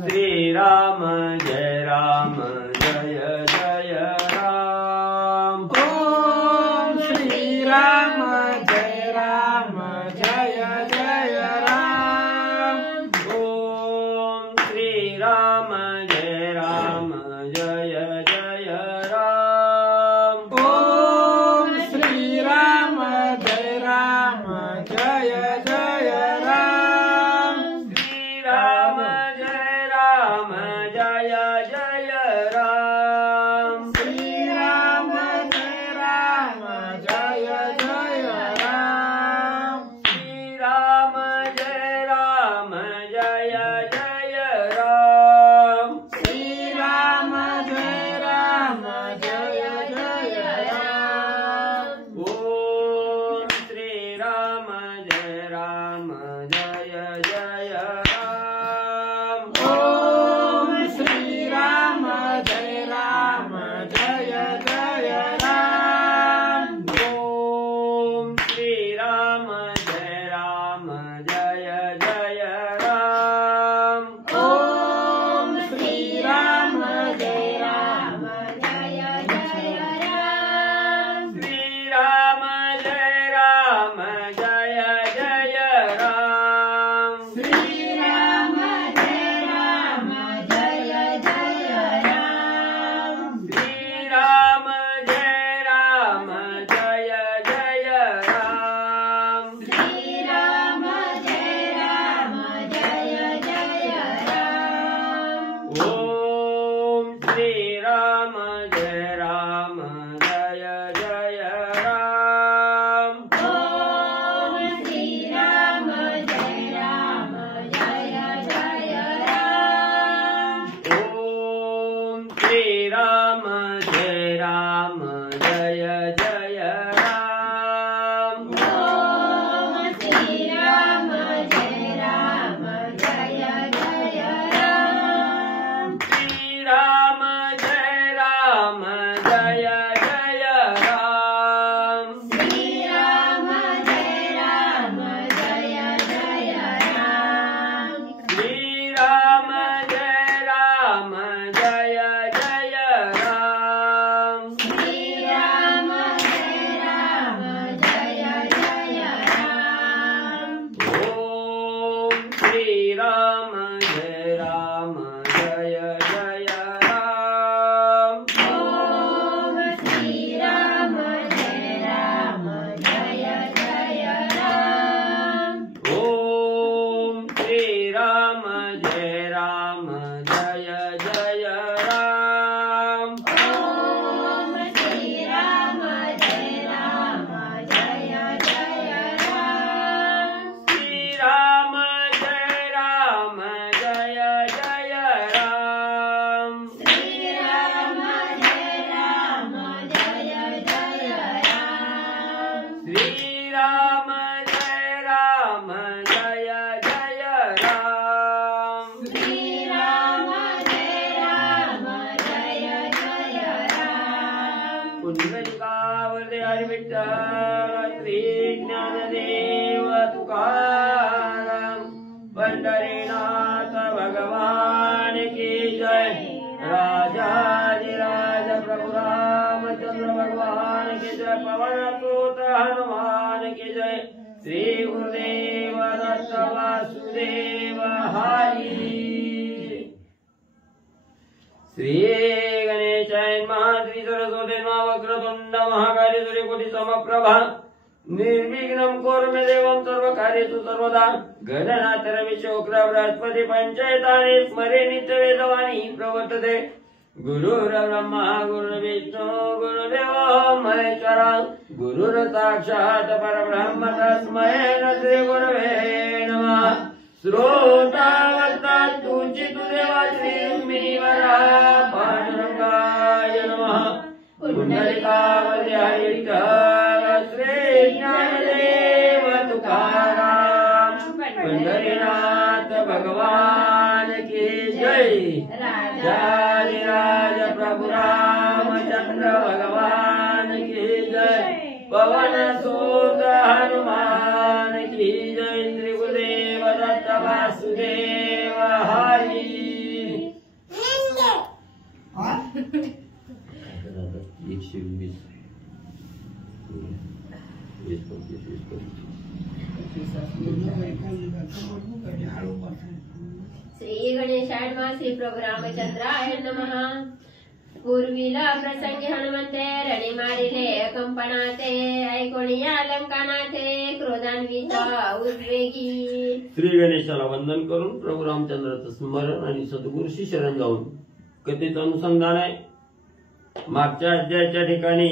श्री राम जय जय राम। ओम श्री राम जय जय राम। ओम श्री राम जय जय राम। ओम श्री राम जय जय राम। श्री राम जय जय राम। श्री राम जय जय राम। श्री राम जय जय राम। श्री राम जय जय राम। ओम श्री राम जय जय राम। ओम श्री राम जय जय राम। ओम श्री राम जय जय राम। ओम श्री राम जय जय राम। श्री राम जय जय राम। श्री राम जय जय राम। श्री राम जय जय राम। श्री राम जय जय राम। ओम श्री राम जय जय राम। ओम श्री राम जय जय राम। ओम श्री राम जय जय राम। ओम श्री राम जय जय राम। श्री राम जय जय राम। श्री राम जय जय राम। श्री राम जय जय राम। श्री राम जय जय राम। ओम श्री राम जय जय राम। ओम श्री राम जय जय राम। ओम श्री राम जय जय राम। ओम श्री राम जय जय राम। श्री राम जय जय राम। श्री राम जय जय राम। श्री राम जय जय राम। श्री राम जय जय राम। पुंडलिकावरदे हरी विठ्ठल श्री ज्ञानदेव तुकाराम पंढरीनाथ भगवान की जय। राजाधिराज प्रभु रामचंद्र भगवान की जय। पवन सुत हनुमान की जय। श्री गुरुदेव दत्त वासुदेव हरि। श्री गणेशाय नमः। श्री सरस्वती नमः। वक्रतुंड महाकाली सूर्यकोटि समप्रभा निर्विघ्नं कुरु मे देवं सर्वकार्येषु सर्वदा। गणनाथ रमेश शुक्र बृहस्पति पंचैतानि स्मरे नित्यवेदवाणी प्रवर्तते। गुरुर्ब्रह्मा गुरुर्विष्णु गुरुर्देवो महेश्वरः। गुरुर् साक्षात् परब्रह्म तस्मै श्री गुरवे नमः। श्रोतावत्ता तुचितु देवा श्री रुक्मिणीवरा पांडुरंगाय नमः। पुंडलिकावरदे हरि विठ्ठल श्री ज्ञानदेव तुकाराम पंढरीनाथ भगवान की जय। राजाधिराज प्रभु रामचंद्र भगवान की जय। पवन सुत हनुमान की जय। श्री गुरुदेव दत्त वासुदेव हरि। श्री गणेशाय श्री प्रभु रामचंद्राय नमः। पूर्वीला प्रसंगी हनुमंते रणी मारिले कंपनाते ऐकोनिया लंकानाथे क्रोधान्वित उद्वेगी। श्री गणेशाला वंदन करून प्रभू रामचंद्राचं स्मरण आणि सद्गुरूशी शरण जाऊन कथेचं अनुसंधान आहे। मागच्या अध्यायाच्या ठिकाणी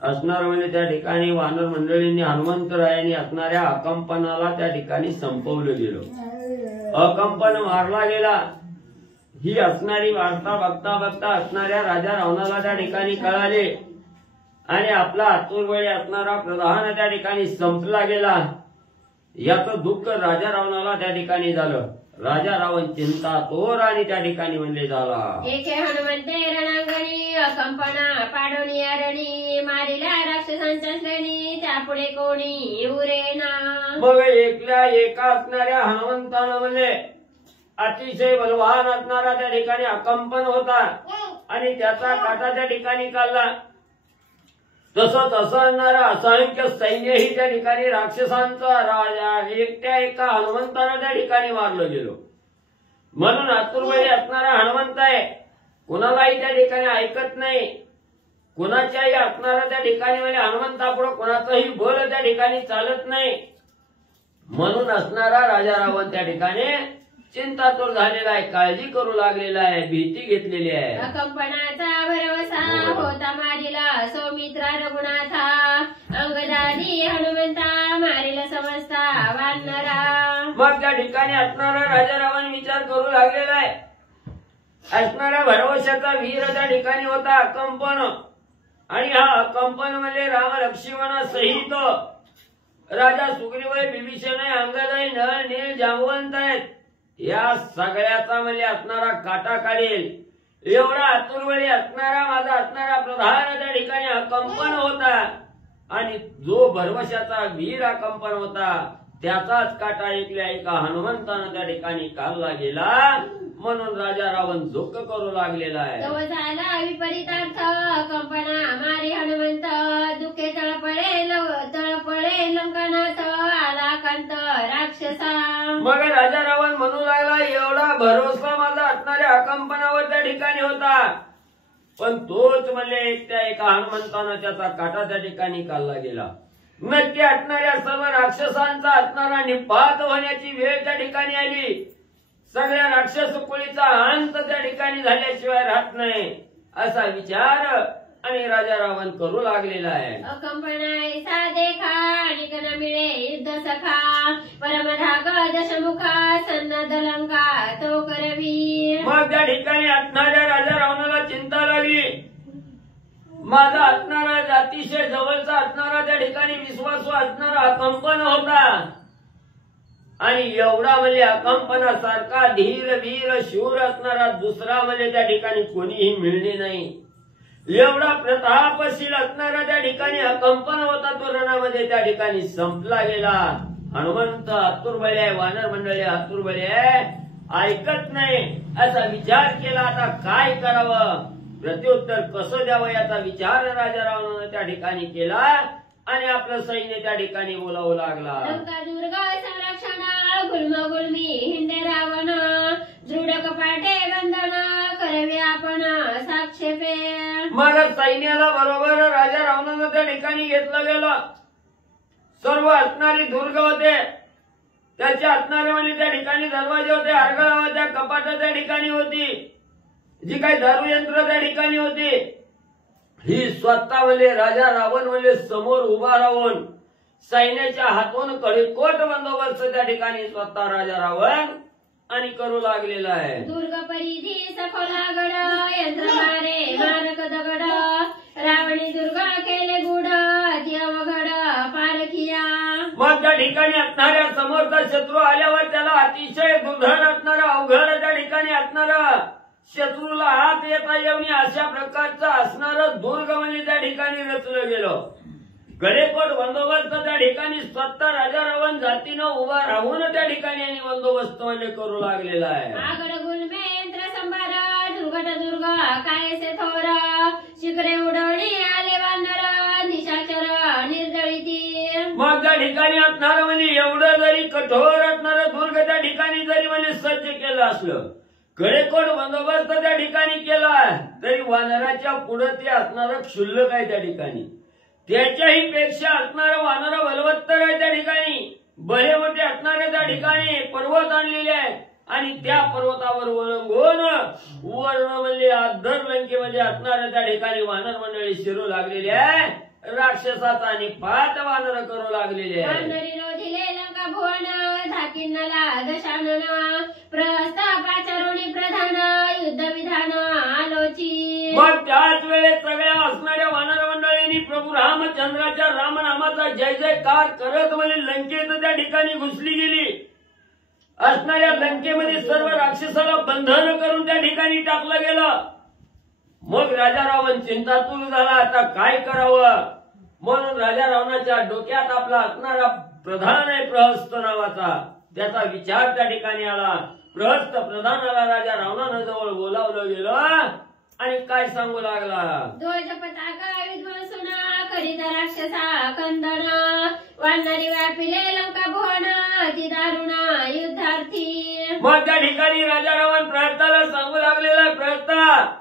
असणार म्हणजे त्या ठिकाणी वानर मंडळींनी हनुमंतरायांनी असणाऱ्या अकंपनाला त्या ठिकाणी संपवलं गेलं। अकंपन मारला गेला ही असणारी वार्ता बघता बघता असणाऱ्या राजा रावणाला त्या ठिकाणी कळाले आणि आपला आतुरवेळी असणारा प्रधान त्या ठिकाणी संपला गेला। याचं दुःख राजा रावणाला त्या ठिकाणी झालं। राजा रावण चिंतातोर आणि त्या ठिकाणी म्हणले झाला। एके हनुमंते रणांगणी अकंपना पाडोनी अरणी मारिल्या राक्षसांच्या श्रेणी त्यापुढे कोणी उरेना। मग एकल्या एका असणाऱ्या हनुमंतानं म्हणजे अतिशय बलवान असणारा त्या ठिकाणी अकंपन होता आणि त्याचा काटा त्या ठिकाणी काढला। तसंच असं असणारा असंख्य सैन्यही त्या ठिकाणी राक्षसांचा राजा एकट्या एका हनुमंतानं त्या ठिकाणी मारलं गेलो। म्हणून आतुरवेळी असणारा हनुमंत आहे, कोणालाही त्या ठिकाणी ऐकत नाही, कोणाच्याही असणारा त्या ठिकाणी म्हणजे हनुमंतापुढे कोणाचंही बळ त्या ठिकाणी चालत नाही। म्हणून असणारा राजा रावण त्या ठिकाणी चिंतातूर झालेला आहे, काळजी करू लागलेला आहे, भीती घेतलेली आहे। अकंपनाचा भरवसा होता मारिला सौमित्रा रघुनाथा अंगदादी हनुमंता मारिला समजता वानरा। मग त्या ठिकाणी असणारा राजा रावण विचार करू लागलेला आहे। असणाऱ्या भरवशाचा वीर त्या ठिकाणी होता अकंपन आणि हा अकंपन म्हणजे राम लक्ष्मण सहित राजा सुग्रीव विभीषण अंगद नळ नील जांबवंत आहेत। या सगळ्याचा म्हणजे असणारा काटा काढेल एवढा आतुरवेळी असणारा माझा असणारा प्रधान त्या ठिकाणी अकंपन होता आणि जो भरवशाचा वीर अकंपन होता त्याचाच काटा ऐकल्या एका हनुमंतानं त्या ठिकाणी काढला गेला। म्हणून राजा रावण दुःख करू लागलेला आहे। तो झाला विपरीतार्थ कंपना मारी हनुमंत दुःखे तळपळे लंकनाथ आला कांत राक्षसा। मग राजा रावण म्हणू लागला एवढा भरोसा माझा असणाऱ्या अकंपनावर त्या ठिकाणी होता, पण तोच म्हणजे एकट्या एका हनुमंतानं त्याचा काटा त्या ठिकाणी काढला गेला। नक्की असणाऱ्या सर्व राक्षसांचा असणारा निपात होण्याची वेळ त्या ठिकाणी आली। सगळ्या राक्षस कुळीचा अंत त्या ठिकाणी झाल्याशिवाय राहत नाही असा विचार आणि राजा रावण करू लागलेला आहे। अकंपना देखा आणि न मिळे युद्ध सखा परमधाग दशमुखा सन्नद लंका तो करवी। मग त्या ठिकाणी असणाऱ्या राजा रावणाला चिंता लागली। माझा असणारा अतिशय जवळचा असणारा त्या ठिकाणी विश्वासू असणारा अकंपन होता आणि एवढा म्हणजे अकंपनासारखा धीर वीर शूर असणारा दुसरा म्हणजे त्या ठिकाणी कोणीही मिळणे नाही। एवढा प्रतापशील असणारा त्या ठिकाणी अकंपन होता तो रणामध्ये त्या ठिकाणी संपला गेला। हनुमंत आतुरबळे आहे, वानर मंडळी आतुरबळे आहे, ऐकत नाही असा विचार केला। आता काय करावं, प्रत्युत्तर कसं द्यावं याचा विचार राजा रावणानं त्या ठिकाणी केला आणि आपलं सैन्य त्या ठिकाणी बोलावू लागला। दुर्गा संरक्षण गुल्म गुल्मी हिंडे रावण दृढ कपाटे बंधन करवे आपण साक्षेपे। मग सैन्याला बरोबर राजा रावणानं त्या ठिकाणी घेतलं गेलं। सर्व असणारी दुर्ग होते, त्याच्या असणारे म्हणजे त्या ठिकाणी दरवाजे होते, आरगळा होत्या, कपाट त्या ठिकाणी होती, जी काही दारू यंत्र त्या ठिकाणी होती, ही स्वतः म्हणजे राजा रावण म्हणजे समोर उभा राहून सैन्याच्या हातून कडेकोट बंदोबस्त त्या ठिकाणी स्वतः राजा रावण आणि करू लागलेला आहे। दुर्ग परिधी सखोला गड यंत्र मारे मारक दगड रावणी दुर्ग केले गुड अति अवघड पारखिया। मग त्या ठिकाणी असणाऱ्या समोरचा शत्रू आल्यावर त्याला अतिशय दुर्धर असणारा अवघड त्या ठिकाणी असणारा शत्रूला हात येता येऊन अशा प्रकारचं असणारं दुर्ग म्हणजे त्या ठिकाणी रचलं गेलं। कडेकोट बंदोबस्त त्या ठिकाणी स्वतः राजा रावण जातीनं उभा राहून त्या ठिकाणी आणि बंदोबस्त म्हणजे करू लागलेला आहे। आगड गुलमे यंत्र संभार दुर्गट दुर्ग कायसे थोर शिखरे उडवणी आले वानर निशाचर निर्जळीती। मग त्या ठिकाणी असणारं म्हणजे कठोर असणारं दुर्ग त्या ठिकाणी जरी म्हणजे सज्ज केलं असलं, कडेकोट बंदोबस्त त्या ठिकाणी केला, तरी वानराच्या पुढे ते असणारं क्षुल्लक आहे त्या ठिकाणी. त्याच्याही पेक्षा असणारं वानर बलवत्तर आहे त्या ठिकाणी. बरे मोठे असणारे त्या ठिकाणी पर्वत आणलेले आहेत आणि त्या पर्वतावर ओळंगून वर्णमल्ली आदर लंकेमध्ये असणाऱ्या त्या ठिकाणी वानर मंडळी शिरू लागलेली आहे. राक्षसाचा निपात वानर करू लागलेले आहे. वानरी रोधिले लंका भुवन धाकिन्नला दशानन प्रस्तापाचरुणी प्रधान युद्ध विधान आलोची. मग त्याच वेळेस सगळ्या असणाऱ्या वानर मंडळींनी प्रभू रामचंद्राच्या रामनामाचा जय जयकार करत म्हणजे लंकेत त्या ठिकाणी घुसली गेली. असणाऱ्या लंकेमध्ये सर्व राक्षसाला बंधन करून त्या ठिकाणी टाकलं गेलं. मग राजा रावण चिंतातूर झाला, आता काय करावं. म्हणून राजा रावणाच्या डोक्यात आपला असणारा प्रधान आहे प्रहस्त नावाचा, त्याचा विचार त्या ठिकाणी आला. प्रहस्त प्रधानाला राजा रावणानं जवळ बोलावलं गेलं आणि काय सांगू लागला. ध्वज पताका विध्वंसना करीत राक्षसा कंदन वानरी व्यापिले लंका भुवन अति दारुण युद्धार्थी. मग त्या ठिकाणी राजा रावण प्रहस्ताला सांगू लागलेला, प्रहस्ता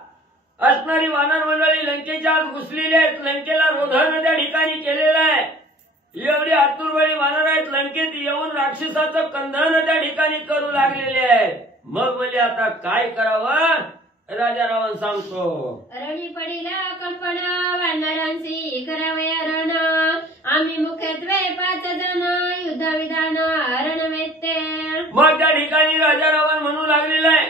असणारी वानर मंडळी लंकेच्या आत घुसलेली आहेत, लंकेला रोधन त्या ठिकाणी केलेलं आहे. एवढी आतुरबळी वानर आहेत, लंकेत येऊन राक्षसाचं कंदन त्या ठिकाणी करू लागलेले आहेत. मग म्हणजे आता काय करावं राजा रावण सांगतो. रणी पडिला कंपन वानरांची करावे रण आम्ही मुख्यत्वे 5 जण युद्ध विधान रणवेत्ते. मग त्या ठिकाणी राजा रावण म्हणू लागलेला आहे,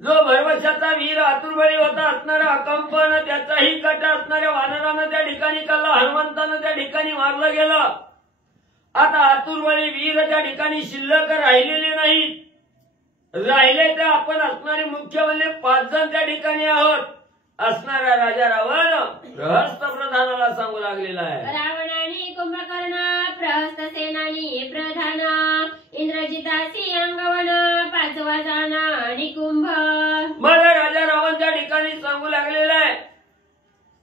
जो भरवशाचा वीर आतुरबळी होता असणारा अकंपन, त्याचाही कट असणाऱ्या वानरानं त्या ठिकाणी काढला, हनुमंतानं त्या ठिकाणी मारलं गेलं. आता आतुरबळी वीर त्या ठिकाणी शिल्लक राहिलेले नाहीत. राहिले तर आपण असणारे मुख्य म्हणजे 5 जण त्या ठिकाणी आहोत. असणारा राजा रावण प्रहस्त प्रधानाला सांगू लागलेला आहे. रावण आणि कुंभकर्ण प्रहस्त सेनानी प्रधान इंद्रजितासी अंगवन 5वा जाना आणि कुंभ. मला राजा रावण त्या ठिकाणी सांगू लागलेला आहे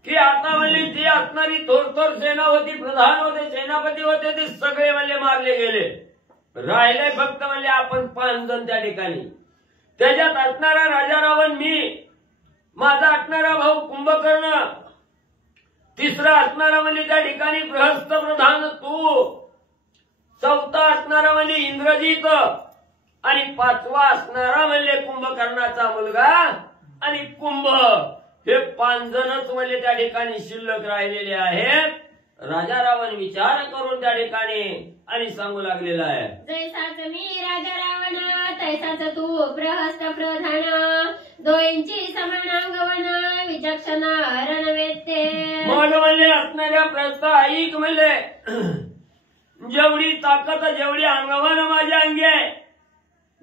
की आता म्हणजे जी असणारी थोर सेना होती, प्रधान होते, सेनापती होते, ते सगळे म्हणजे मारले गेले. राहिले फक्त म्हणजे आपण 5 जण त्या ठिकाणी. त्याच्यात असणारा राजा रावण मी, माझा असणारा भाऊ कुंभकर्ण, तिसरा असणारा म्हणजे त्या ठिकाणी प्रहस्त प्रधान तू, चौथा असणारा म्हणजे इंद्रजित आणि 5वा असणारा म्हणजे कुंभकर्णाचा मुलगा आणि कुंभ. हे 5 जणच म्हणजे त्या ठिकाणी शिल्लक राहिलेले आहेत. राजा रावण विचार करून त्या ठिकाणी आणि सांगू लागलेला आहे. जैसाच मी राजा रावण तैसाच तू प्रहस्त प्रधान दोयींची समानांगवन विचक्षण रणवेत्ते. मग म्हणजे असणाऱ्या प्रस्ता ऐक म्हणजे जेवढी ताकद जेवढी अंगवन माझ्या अंगी आहे,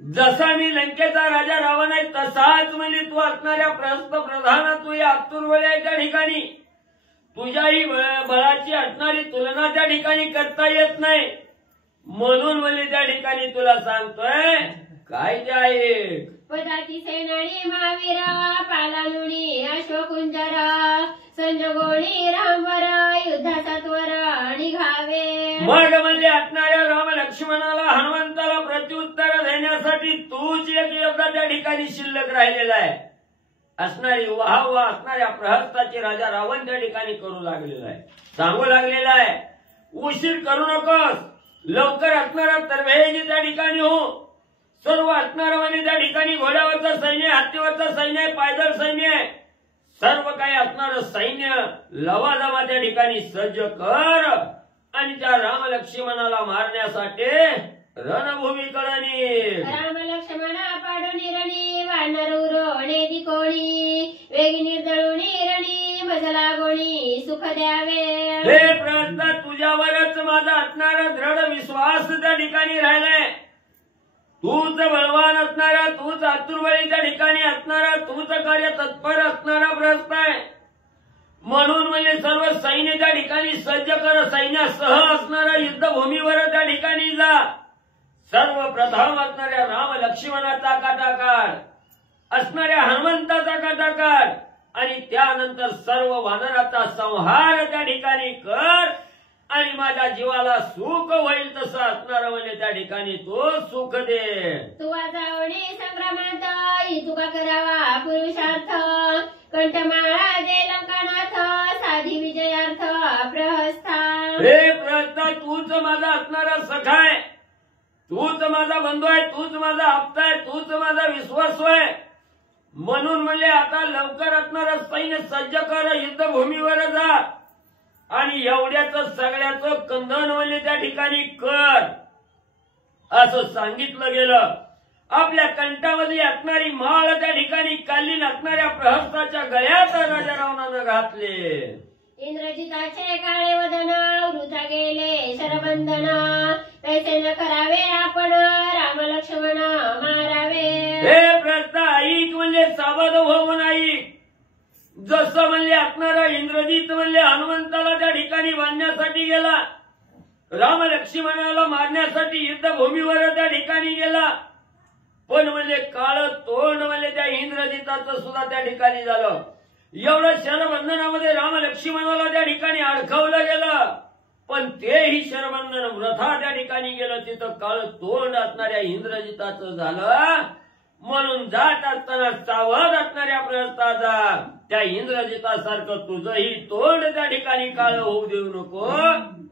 जसा मी लंकेचा राजा रावण आहे तसाच म्हणजे तू असणाऱ्या प्रस्थ प्रधान तू या आतुरबळी आहे त्या ठिकाणी. तुझ्याही बळाची असणारी तुलना त्या ठिकाणी करता येत नाही. म्हणून म्हणजे त्या ठिकाणी तुला सांगतोय काय ते आहे. पदाची सेनानी महावीर पालानुनी अश्वकुंजर संजगोणी रामवर युद्धासत्वर निघावे. मग म्हणजे असणाऱ्या राम लक्ष्मणाला हनुमंताला प्रत्युत्तर देण्यासाठी तूच एक योद्धा त्या ठिकाणी शिल्लक राहिलेला आहे. असणारी वाहवा असणाऱ्या प्रहस्ताची राजा रावण त्या ठिकाणी करू लागलेला आहे. सांगू लागलेला आहे उशीर करू नकोस, लवकर असणारा तरवेजी त्या ठिकाणी हो. सर्व असणारं म्हणजे त्या ठिकाणी घोड्यावरचं सैन्य, हत्तीवरचं सैन्य, पायदळ सैन्य, सर्व काही असणारं सैन्य लवाजमा त्या ठिकाणी सज्ज कर आणि त्या राम लक्ष्मणाला मारण्यासाठी रणभूमीकडे निघ. राम लक्ष्मण पाडून रणी वानर उरोणे दिकोणी वेगी निर्दळुनी रणी भजला गोणी सुख द्यावे. हे प्रयत्न तुझ्यावरच माझा असणारा दृढ विश्वास त्या ठिकाणी राहिलाय. तूच बलवान असणारा, तूच आतुरबळी त्या ठिकाणी असणारा, तूच कार्य तत्पर असणारा प्रयत्न आहे. म्हणून म्हणजे सर्व सैन्य त्या ठिकाणी सज्ज कर, सैन्यासह असणारा युद्धभूमीवर त्या ठिकाणी जा. सर्वप्रथम असणाऱ्या राम लक्ष्मणाचा काटा काढ, असणाऱ्या हनुमंताचा काटा काढ आणि त्यानंतर सर्व वानराचा संहार त्या ठिकाणी कर आणि माझ्या जीवाला सुख होईल तसं असणार म्हणजे त्या ठिकाणी तो सुख दे. तुवा जावणे संग्रामात तुका करावा पुरुषार्थ कंठमाळा दे लंकानाथ साधी विजयार्थ प्रहस्था. हे प्रहस्ता तूच माझा असणारा सखा आहे, तूच माझा बंधू आहे, तूच माझा आप्त आहे, तूच माझा विश्वास आहे. म्हणून म्हणजे आता लवकर असणारा सैन्य सज्ज कर, युद्धभूमीवर जा आणि एवढ्याच सगळ्याचं कंदन म्हणजे त्या ठिकाणी कर असं सांगितलं गेलं. आपल्या कंठामध्ये असणारी माळ त्या ठिकाणी कालीन असणाऱ्या प्रहस्ताच्या गळ्यात राजा रावणानं घातले. इंद्रजिताचे काळे वदन वृथा गेले शरबंधन तैसे न करावे आपण राम लक्ष्मण मारावे. हे प्रस्ता ऐक म्हणजे सावध होऊन ऐक. जसं म्हणजे असणारा इंद्रजित म्हणजे हनुमंताला त्या ठिकाणी बांधण्यासाठी गेला, राम लक्ष्मणाला मारण्यासाठी युद्धभूमीवर त्या ठिकाणी गेला, पण म्हणजे काळ तोंड म्हणजे त्या इंद्रजिताचं सुद्धा त्या ठिकाणी झालं. एवढं शरबंधनामध्ये राम लक्ष्मणाला त्या ठिकाणी अडकवलं गेलं, पण तेही शरबंधन वृथा त्या ठिकाणी गेलं. तिथं काळ तोंड असणाऱ्या इंद्रजिताचं झालं. म्हणून जात असताना सावध असणाऱ्या प्रस्ताचा त्या इंद्रजितासारखं तुझंही तोंड त्या ठिकाणी काळ होऊ देऊ नको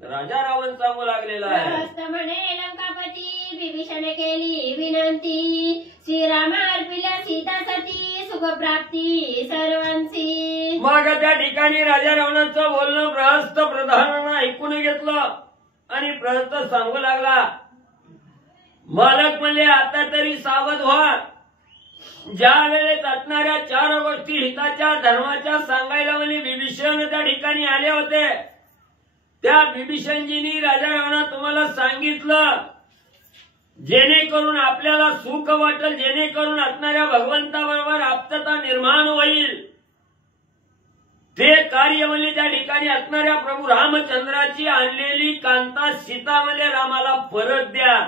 राजा रावण सांगू लागलेला आहे. प्रहस्त म्हणे लंकापती विभीषणे केली विनंती श्रीरामा अर्पिल्या सीतासाठी सुखप्राप्ती सर्वांची. मग त्या ठिकाणी राजा रावणाचं बोलणं प्रहस्त प्रधानानं ऐकून घेतलं आणि प्रहस्त सांगू लागला, मालक म्हणजे आता तरी सावध व्हा. ज्या वेळेस असणाऱ्या 4 गोष्टी हिताच्या धर्माच्या सांगायला म्हणजे विभीषण त्या ठिकाणी आले होते, त्या विभीषणजींनी राजा रावणा तुम्हाला सांगितलं जेणेकरून आपल्याला सुख वाटेल, जेणेकरून असणाऱ्या भगवंताबरोबर आप्तता निर्माण होईल. ते कार्य म्हणजे त्या ठिकाणी असणाऱ्या प्रभू रामचंद्राची आणलेली कांता सीता म्हणजे रामाला परत द्या.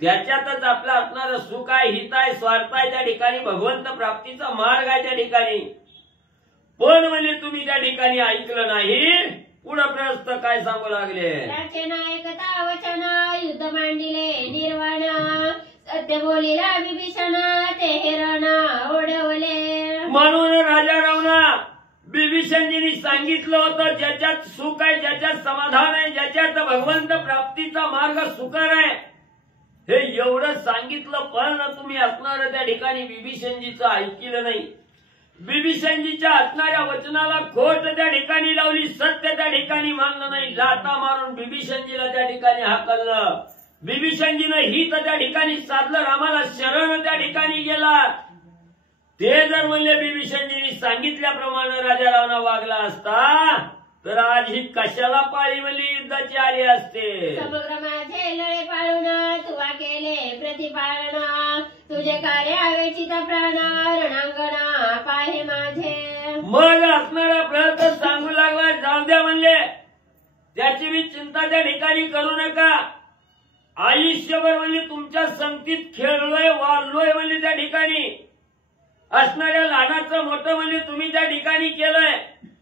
त्याच्यातच आपलं असणारं सुख आहे, हित आहे, स्वार्थ आहे, त्या ठिकाणी भगवंत प्राप्तीचा मार्ग आहे त्या ठिकाणी. पण म्हणजे तुम्ही त्या ठिकाणी ऐकलं नाही. पुढं प्रस्त काय सांगू लागले, त्याचे ऐकता वचन युद्ध मांडिले निर्वाण सत्य बोलिला विभीषण ते हिरण ओढवले. म्हणून राजा रावणा विभीषणजींनी सांगितलं होतं ज्याच्यात सुख आहे, ज्याच्यात समाधान आहे, ज्याच्यात भगवंत प्राप्तीचा मार्ग सुकर आहे, हे एवढं सांगितलं, पण तुम्ही असणारं त्या ठिकाणी विभीषणजीचं ऐकलं नाही. विभीषणजीच्या असणाऱ्या वचनाला खोट त्या ठिकाणी लावली, सत्य त्या ठिकाणी मानलं नाही. लाथा मारून विभीषणजीला त्या ठिकाणी हाकललं. विभीषणजीनं हित त्या ठिकाणी साधलं, रामाला शरण त्या ठिकाणी गेला. ते जर म्हणले विभीषणजींनी सांगितल्याप्रमाणे राजा रावणा वागला असता तर आज ही कशाला पाळी म्हणली युद्धाची आली असते. समग्र माझे लळे पाळून तुवा केले प्रतिपालन तुझे कार्य वेचित प्राण रणांगण पाहे माझे. मग असणारा प्रयत्न सांगू लागला, जाऊ द्या म्हणले, त्याची मी चिंता त्या ठिकाणी करू नका. आयुष्यभर म्हणजे तुमच्या संगतीत खेळलोय, वाढलोय म्हणजे त्या ठिकाणी असणाऱ्या लहानाचं मोठं म्हणजे तुम्ही त्या ठिकाणी केलंय,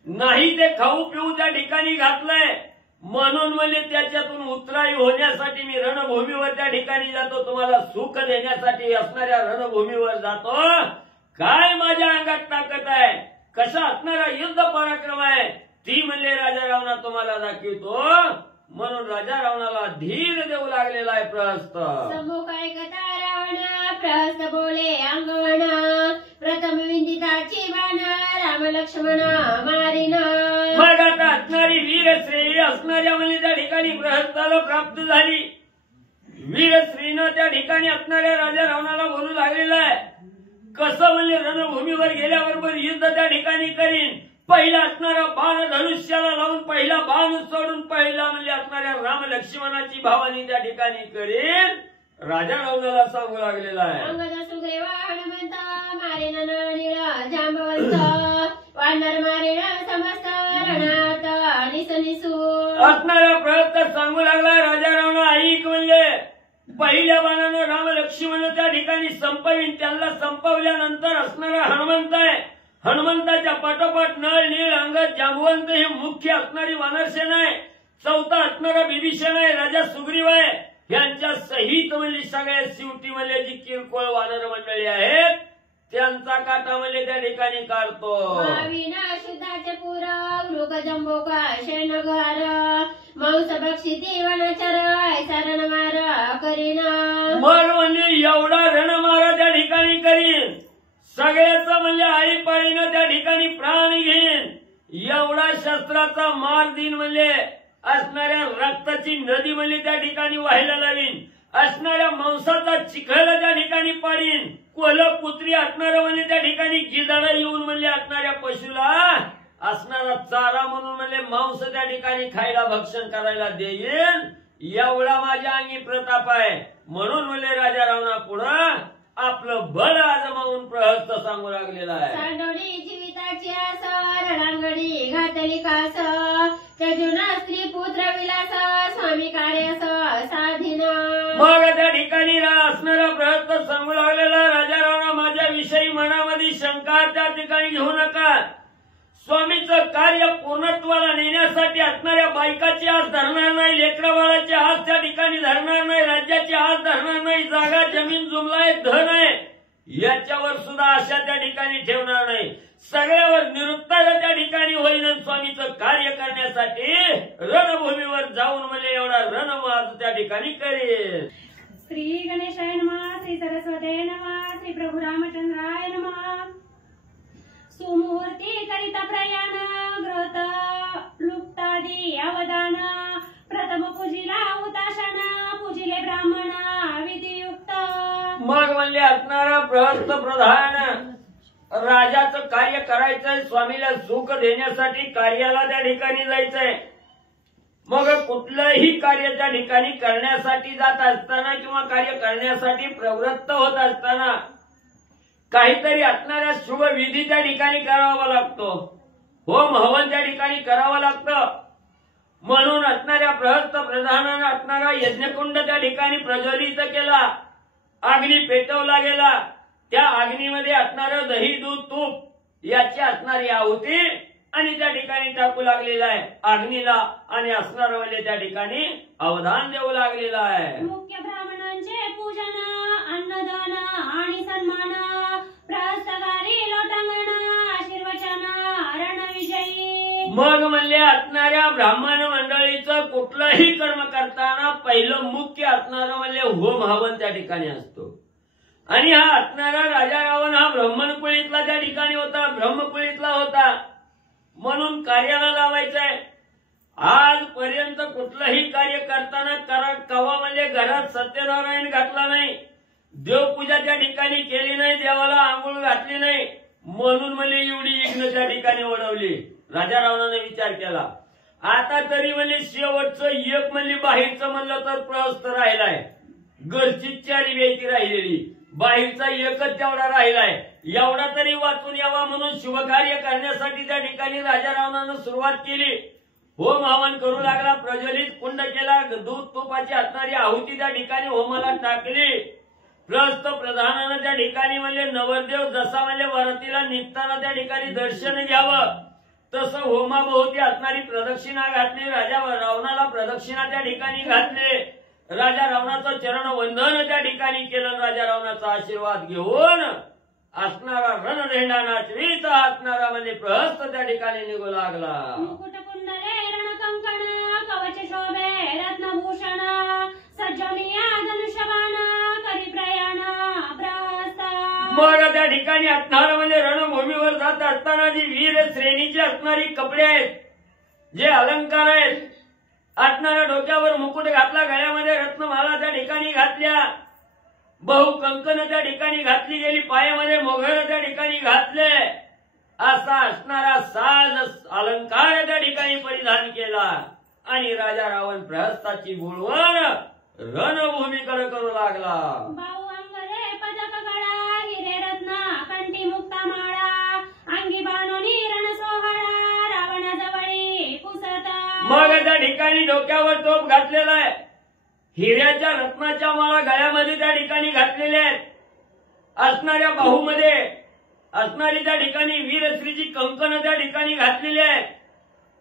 नाही ते खाऊ पिऊ त्या ठिकाणी घातलंय. म्हणून म्हणजे त्याच्यातून उतराई होण्यासाठी मी रणभूमीवर त्या ठिकाणी जातो, तुम्हाला सुख देण्यासाठी असणाऱ्या रणभूमीवर जातो. काय माझ्या अंगात ताकद आहे, कसा असणारा युद्ध पराक्रम आहे, ती म्हणजे राजा रावणा तुम्हाला दाखवतो. म्हणून राजा रावणाला धीर देऊ लागलेला आहे प्रहस्त. सम्मुख ऐकता रावण प्रहस्त बोले अंगवण प्रथम विंदिताची बाण राम लक्ष्मण मारिन. मग आता असणारी वीरश्रेयी असणाऱ्या म्हणजे त्या ठिकाणी प्रहस्ताला प्राप्त झाली. वीरश्रीनं त्या ठिकाणी असणाऱ्या राजा रावणाला बोलू लागलेला आहे, कसं म्हणजे रणभूमीवर गेल्याबरोबर युद्ध त्या ठिकाणी करीन. पहिला असणारा बाण धनुष्याला लावून पहिला बाण सोडून पहिला म्हणजे असणाऱ्या राम लक्ष्मणाची भावानी त्या ठिकाणी करेन राजा रावणाला सांगू लागलेला आहे. अंगद सुग्रीव हनुमंत मारेन नळनीळ जांबवंत वानर मारेन समस्त रणात निसनिसू. असणारा प्रयत्न सांगू लागला राजा रावणा ऐक म्हणजे पहिल्या बाणानं राम लक्ष्मण त्या ठिकाणी संपवीन. त्यांना संपवल्यानंतर असणारा हनुमंत आहे, हनुमंताच्या पाठोपाठ नळ नीळ अंगद जांबवंत हे मुख्य असणारी वानरसेना आहे. चौथा असणारा बिभीषण आहे, राजा सुग्रीव आहे. यांच्या सहित म्हणजे सगळ्या शिवटी म्हणजे जी किरकोळ वानर मंडळी आहेत त्यांचा काटा म्हणजे त्या ठिकाणी काढतो. शुद्धाचे पूरक मृग जंबोका शेणघर मांस भक्षिती वनचर शरण मार करीन. मग म्हणजे एवढा रणमारा त्या ठिकाणी करीन, सगळ्याचं म्हणजे आळीपाळीनं त्या ठिकाणी प्राण घेईन, एवढा शस्त्राचा मार दिन म्हणजे असणाऱ्या रक्ताची नदी म्हणजे त्या ठिकाणी व्हायला लावीन, असणाऱ्या मांसाचा चिखल त्या ठिकाणी पाडीन, कोलं कुत्री असणारं म्हणजे त्या ठिकाणी गिधाडा येऊन म्हणजे असणाऱ्या पशुला असणारा चारा म्हणून म्हणजे मांस त्या ठिकाणी खायला भक्षण करायला देईन, एवढा माझ्या अंगी प्रताप आहे. म्हणून म्हणजे राजा रावणा पुढं आपलं बळ आजमावून प्रहस्त सांगू लागलेला आहे. सांडोळी जीविताची आस रणांगडी घातली कास त्याजुना स्त्री पुत्र विलास स्वामी कार्यास साधीन. मग त्या ठिकाणी असणारा प्रहस्त सांगू लागलेला राजा रावणा माझ्या विषयी मनामध्ये शंका त्या ठिकाणी घेऊ नका. स्वामीचं कार्य पूर्णत्वाला नेण्यासाठी असणाऱ्या बायकाची आस धरणार नाही, लेकरा बाळाची आस त्या ठिकाणी धरणार नाही, राज्याची आस धरणार नाही, जागा जमीन जुमलाय धन आहे याच्यावर सुद्धा आशा त्या ठिकाणी ठेवणार नाही. सगळ्यावर निरुत्तर त्या ठिकाणी होईल. स्वामीचं कार्य करण्यासाठी रणभूमीवर जाऊन म्हणजे एवढा रणमाज त्या ठिकाणी करेल. श्री गणेशाय नमः, श्री सरस्वते नमः, श्री प्रभू रामचंद्राय नमः. सुमूर्ती करिता प्रयाण ग्रहत लुप्तादी अवदान प्रथम पूजिला हुताशन पूजिले ब्राह्मण विधियुक्त. मग म्हणजे असणारा प्रहस्त प्रधान राजाचं कार्य करायचंय, स्वामीला सुख देण्यासाठी कार्याला त्या ठिकाणी जायचंय. मग कुठलंही कार्य त्या ठिकाणी करण्यासाठी जात असताना किंवा कार्य करण्यासाठी प्रवृत्त होत असताना काहीतरी असणाऱ्या शुभ विधी त्या ठिकाणी करावा लागतो, होम हवन त्या ठिकाणी करावं लागतं. म्हणून असणाऱ्या प्रहस्त प्रधानानं असणारा यज्ञकुंड त्या ठिकाणी प्रज्वलित केला, अग्नी पेटवला गेला, त्या अग्नीमध्ये असणारं दही दूध तूप याची असणारी आहुती आणि त्या ठिकाणी टाकू लागलेला आहे अग्नीला, आणि असणारं म्हणजे त्या ठिकाणी अवधान देऊ लागलेला आहे. मुख्य ब्राह्मणांचे पूजन अन्नदान आणि सन्मान प्रहस्तकारी लोटांगण आशीर्वचन रणविजयी. मग म्हणजे असणाऱ्या ब्राह्मण मंडळीचं कुठलंही कर्म करताना पहिलं मुख्य असणारं म्हणजे होम हवन त्या ठिकाणी असतो. आणि हा असणारा राजा रावण हा ब्राह्मणकुळीतला त्या ठिकाणी होता, ब्रह्मकुळीतला होता, म्हणून कार्याला लावायचंय. आजपर्यंत कुठलंही कार्य करताना कवा म्हणजे घरात सत्यनारायण घातला नाही, देवपूजा त्या ठिकाणी केली नाही, देवाला आंघोळ घातली नाही, म्हणून म्हणजे एवढी यज्ञ त्या ठिकाणी ओढवली. राजा रावणाने विचार केला आता तरी म्हणजे शेवटचं एक म्हणजे बाहेरचं म्हणलं तर प्रहस्त राहिलाय, घरची चारी व्यक्ती राहिलेली, बाहेरचा एकच तेवढा राहिलाय, एवढा तरी वाचून यावा म्हणून शुभकार्य करण्यासाठी त्या ठिकाणी राजा रावणानं सुरुवात केली. होम हवन करू लागला, प्रज्वलित कुंड केला, दूध तुपाची असणारी आहुती त्या ठिकाणी होमाला टाकली. प्रहस्त प्रधानानं त्या ठिकाणी म्हणजे नवरदेव जसा म्हणजे वरतीला निघताना त्या ठिकाणी दर्शन घ्यावं तसं होमाभोवती असणारी प्रदक्षिणा घातली. राजा रावणाला प्रदक्षिणा त्या ठिकाणी घातली, राजा रावणाचं चरण वंदन त्या ठिकाणी केलं. राजा रावणाचा आशीर्वाद घेऊन असणारा रणधेंडा नाचवीत असणारा म्हणजे प्रहस्त त्या ठिकाणी निघू लागला. मुकुट कुंडले रणकंकण कवच शोभे रत्नभूषण सज्जनिया धनुष्यबाण करी प्रयाण प्रहस्त. मग त्या ठिकाणी असणारं म्हणजे रणभूमीवर जात असताना जी वीर श्रेणीची असणारी कपडे आहेत, जे अलंकार आहेत, असणाऱ्या डोक्यावर मुकुट घातला, गळ्यामध्ये रत्नमाला त्या ठिकाणी घातल्या, बहु कंकण त्या ठिकाणी घातली गेली, पायामध्ये मोगळ त्या ठिकाणी घातले, असा असणारा साज अलंकार त्या ठिकाणी परिधान केला आणि राजा रावण प्रहस्ताची बोलवण रणभूमीकडे करू लागला. बाहू अंगदे पदक गळा हिरे रत्न कंठी मुक्ता माळा अंगी बाणोनी रण सोहळा रावणाजवळी पुसत. मग त्या ठिकाणी डोक्यावर टोप घातलेला आहे, हिऱ्याच्या रत्नाच्या माळा गळ्यामध्ये त्या ठिकाणी घातलेल्या आहेत, असणाऱ्या बाहूमध्ये असणारी त्या ठिकाणी वीरश्रीची कंकण त्या ठिकाणी घातलेली आहेत,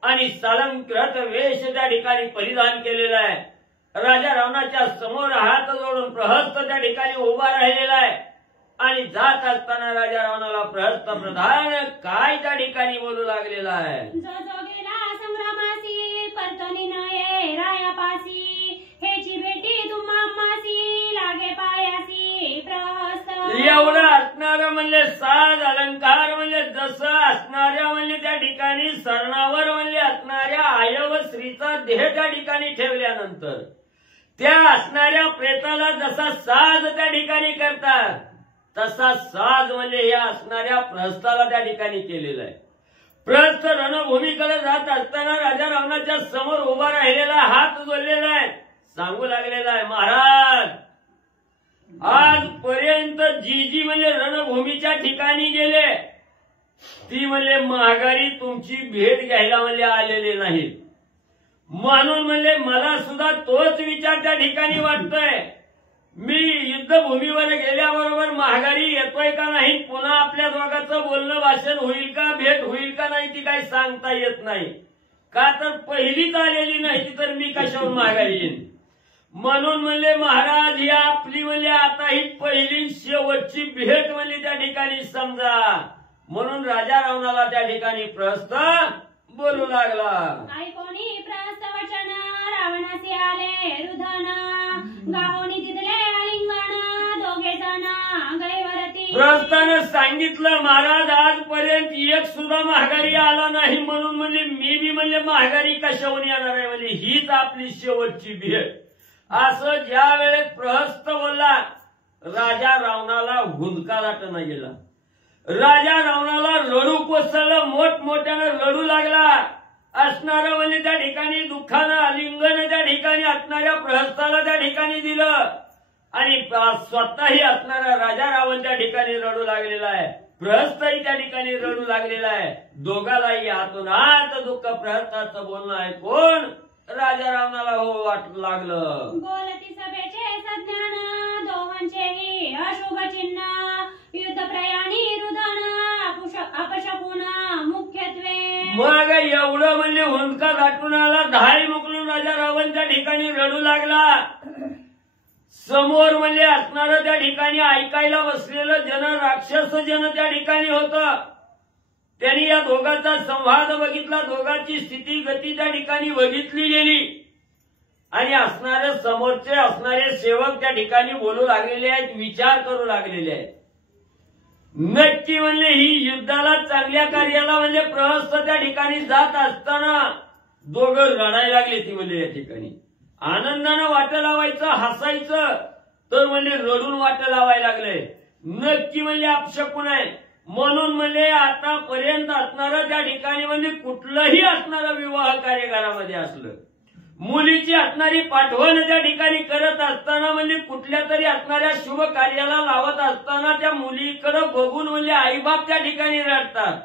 आणि सालंकृत वेश त्या ठिकाणी परिधान केलेला आहे. राजा रावणाच्या समोर हात जोडून प्रहस्त त्या ठिकाणी उभा राहिलेला आहे. आणि जात असताना राजा रावणाला प्रहस्त प्रधान काय त्या ठिकाणी बोलू लागलेला आहे. जो जो गेला संग्रामासी परतनी नये रायापासी हेची भेटी तुम्हासी लागे पायासी प्रहस्त. एवढं असणारं म्हणजे साज अलंकार म्हणजे जसं असणाऱ्या म्हणजे त्या ठिकाणी सरणावर म्हणजे असणाऱ्या आयव स्त्रीचा देह त्या ठिकाणी ठेवल्यानंतर त्या असणाऱ्या प्रेताला जसा साज त्या ठिकाणी करतात तसा साज म्हणजे या असणाऱ्या प्रहस्ताला त्या ठिकाणी केलेला आहे. प्रहस्त रणभूमीकडे जात असताना राजा रावणाच्या समोर उभा राहिलेला हात जोडलेला आहे. सांगू लागलेला आहे, महाराज आजपर्यंत जी म्हणजे रणभूमीच्या ठिकाणी गेले ती म्हणजे माघारी तुमची भेट घ्यायला म्हणजे आलेले नाहीत. म्हणून म्हणजे मला सुद्धा तोच विचार त्या ठिकाणी वाटतोय. मी युद्धभूमीवर गेल्याबरोबर माघारी येतोय का नाही, पुन्हा आपल्या दोघांचं बोलणं भाषण होईल का, भेट होईल का नाही ती काही सांगता येत नाही. का तर पहिलीच आलेली नाही तर मी कशावर माघारी येईन. म्हणून म्हणजे महाराज ही आपली म्हणजे आता ही पहिली शेवटची भेट म्हणजे त्या ठिकाणी समजा. म्हणून राजा रावणाला त्या ठिकाणी प्रहस्त बोलू लागला. ऐकोनी प्रहस्त वचन रावणासी आले रुधन गावोनी तिथले आलिंगण दोघे जण गैवरती. प्रहस्तानं सांगितलं, महाराज आजपर्यंत एक सुद्धा माघारी आला नाही. म्हणून म्हणजे मी बी म्हणजे माघारी कशावरून येणार आहे, म्हणजे हीच आपली शेवटची भेट. असं ज्या वेळेस प्रहस्त बोलला राजा रावणाला हुंदका लाटणं गेला. राजा रावणाला रडू कोसळलं, मोठमोठ्यानं रडू लागला. असणारं म्हणजे त्या ठिकाणी दुःखानं आलिंगन त्या ठिकाणी असणाऱ्या प्रहस्ताला त्या ठिकाणी दिलं आणि स्वतःही असणारा राजा रावण त्या ठिकाणी रडू लागलेला आहे. प्रहस्तही त्या ठिकाणी रडू लागलेला आहे. दोघालाही हातून हात दुःख प्रहस्ताचं बोलणं आहे कोण राजा रावणाला हो वाटू लागलं. बोलती सभेचे सज्ञान दोघांचेही अशुभ चिन्ह युद्ध प्रयाणी रुदन अपशकुन मुख्यत्वे. मग एवढं म्हणजे हुंदका दाटून आला, धाई मुकलून राजा रावण त्या ठिकाणी रडू लागला. समोर म्हणजे असणारं त्या ठिकाणी ऐकायला बसलेलं जन राक्षस जन त्या ठिकाणी होतं. त्यांनी या दोघांचा संवाद बघितला, दोघांची स्थिती गती त्या ठिकाणी बघितली गेली आणि असणारे समोरचे असणारे सेवक त्या ठिकाणी बोलू लागलेले आहेत, विचार करू लागलेले आहेत. नक्की म्हणजे ही युद्धाला चांगल्या कार्याला म्हणजे प्रहस्त त्या ठिकाणी जात असताना दोघं रडायला लागले. ती म्हणजे या ठिकाणी आनंदानं वाट लावायचं, हसायचं तर म्हणजे रडून वाट लावायला लागले. नक्की म्हणजे अपशकुन आहे. म्हणून म्हणजे आतापर्यंत असणारं त्या ठिकाणी म्हणजे कुठलंही असणारं विवाह कार्यक्रमामध्ये असलं, मुलीची असणारी पाठवण त्या ठिकाणी करत असताना म्हणजे कुठल्या तरी असणाऱ्या शुभ कार्याला लावत असताना त्या मुलीकडे बघून म्हणजे आईबाप त्या ठिकाणी रडतात.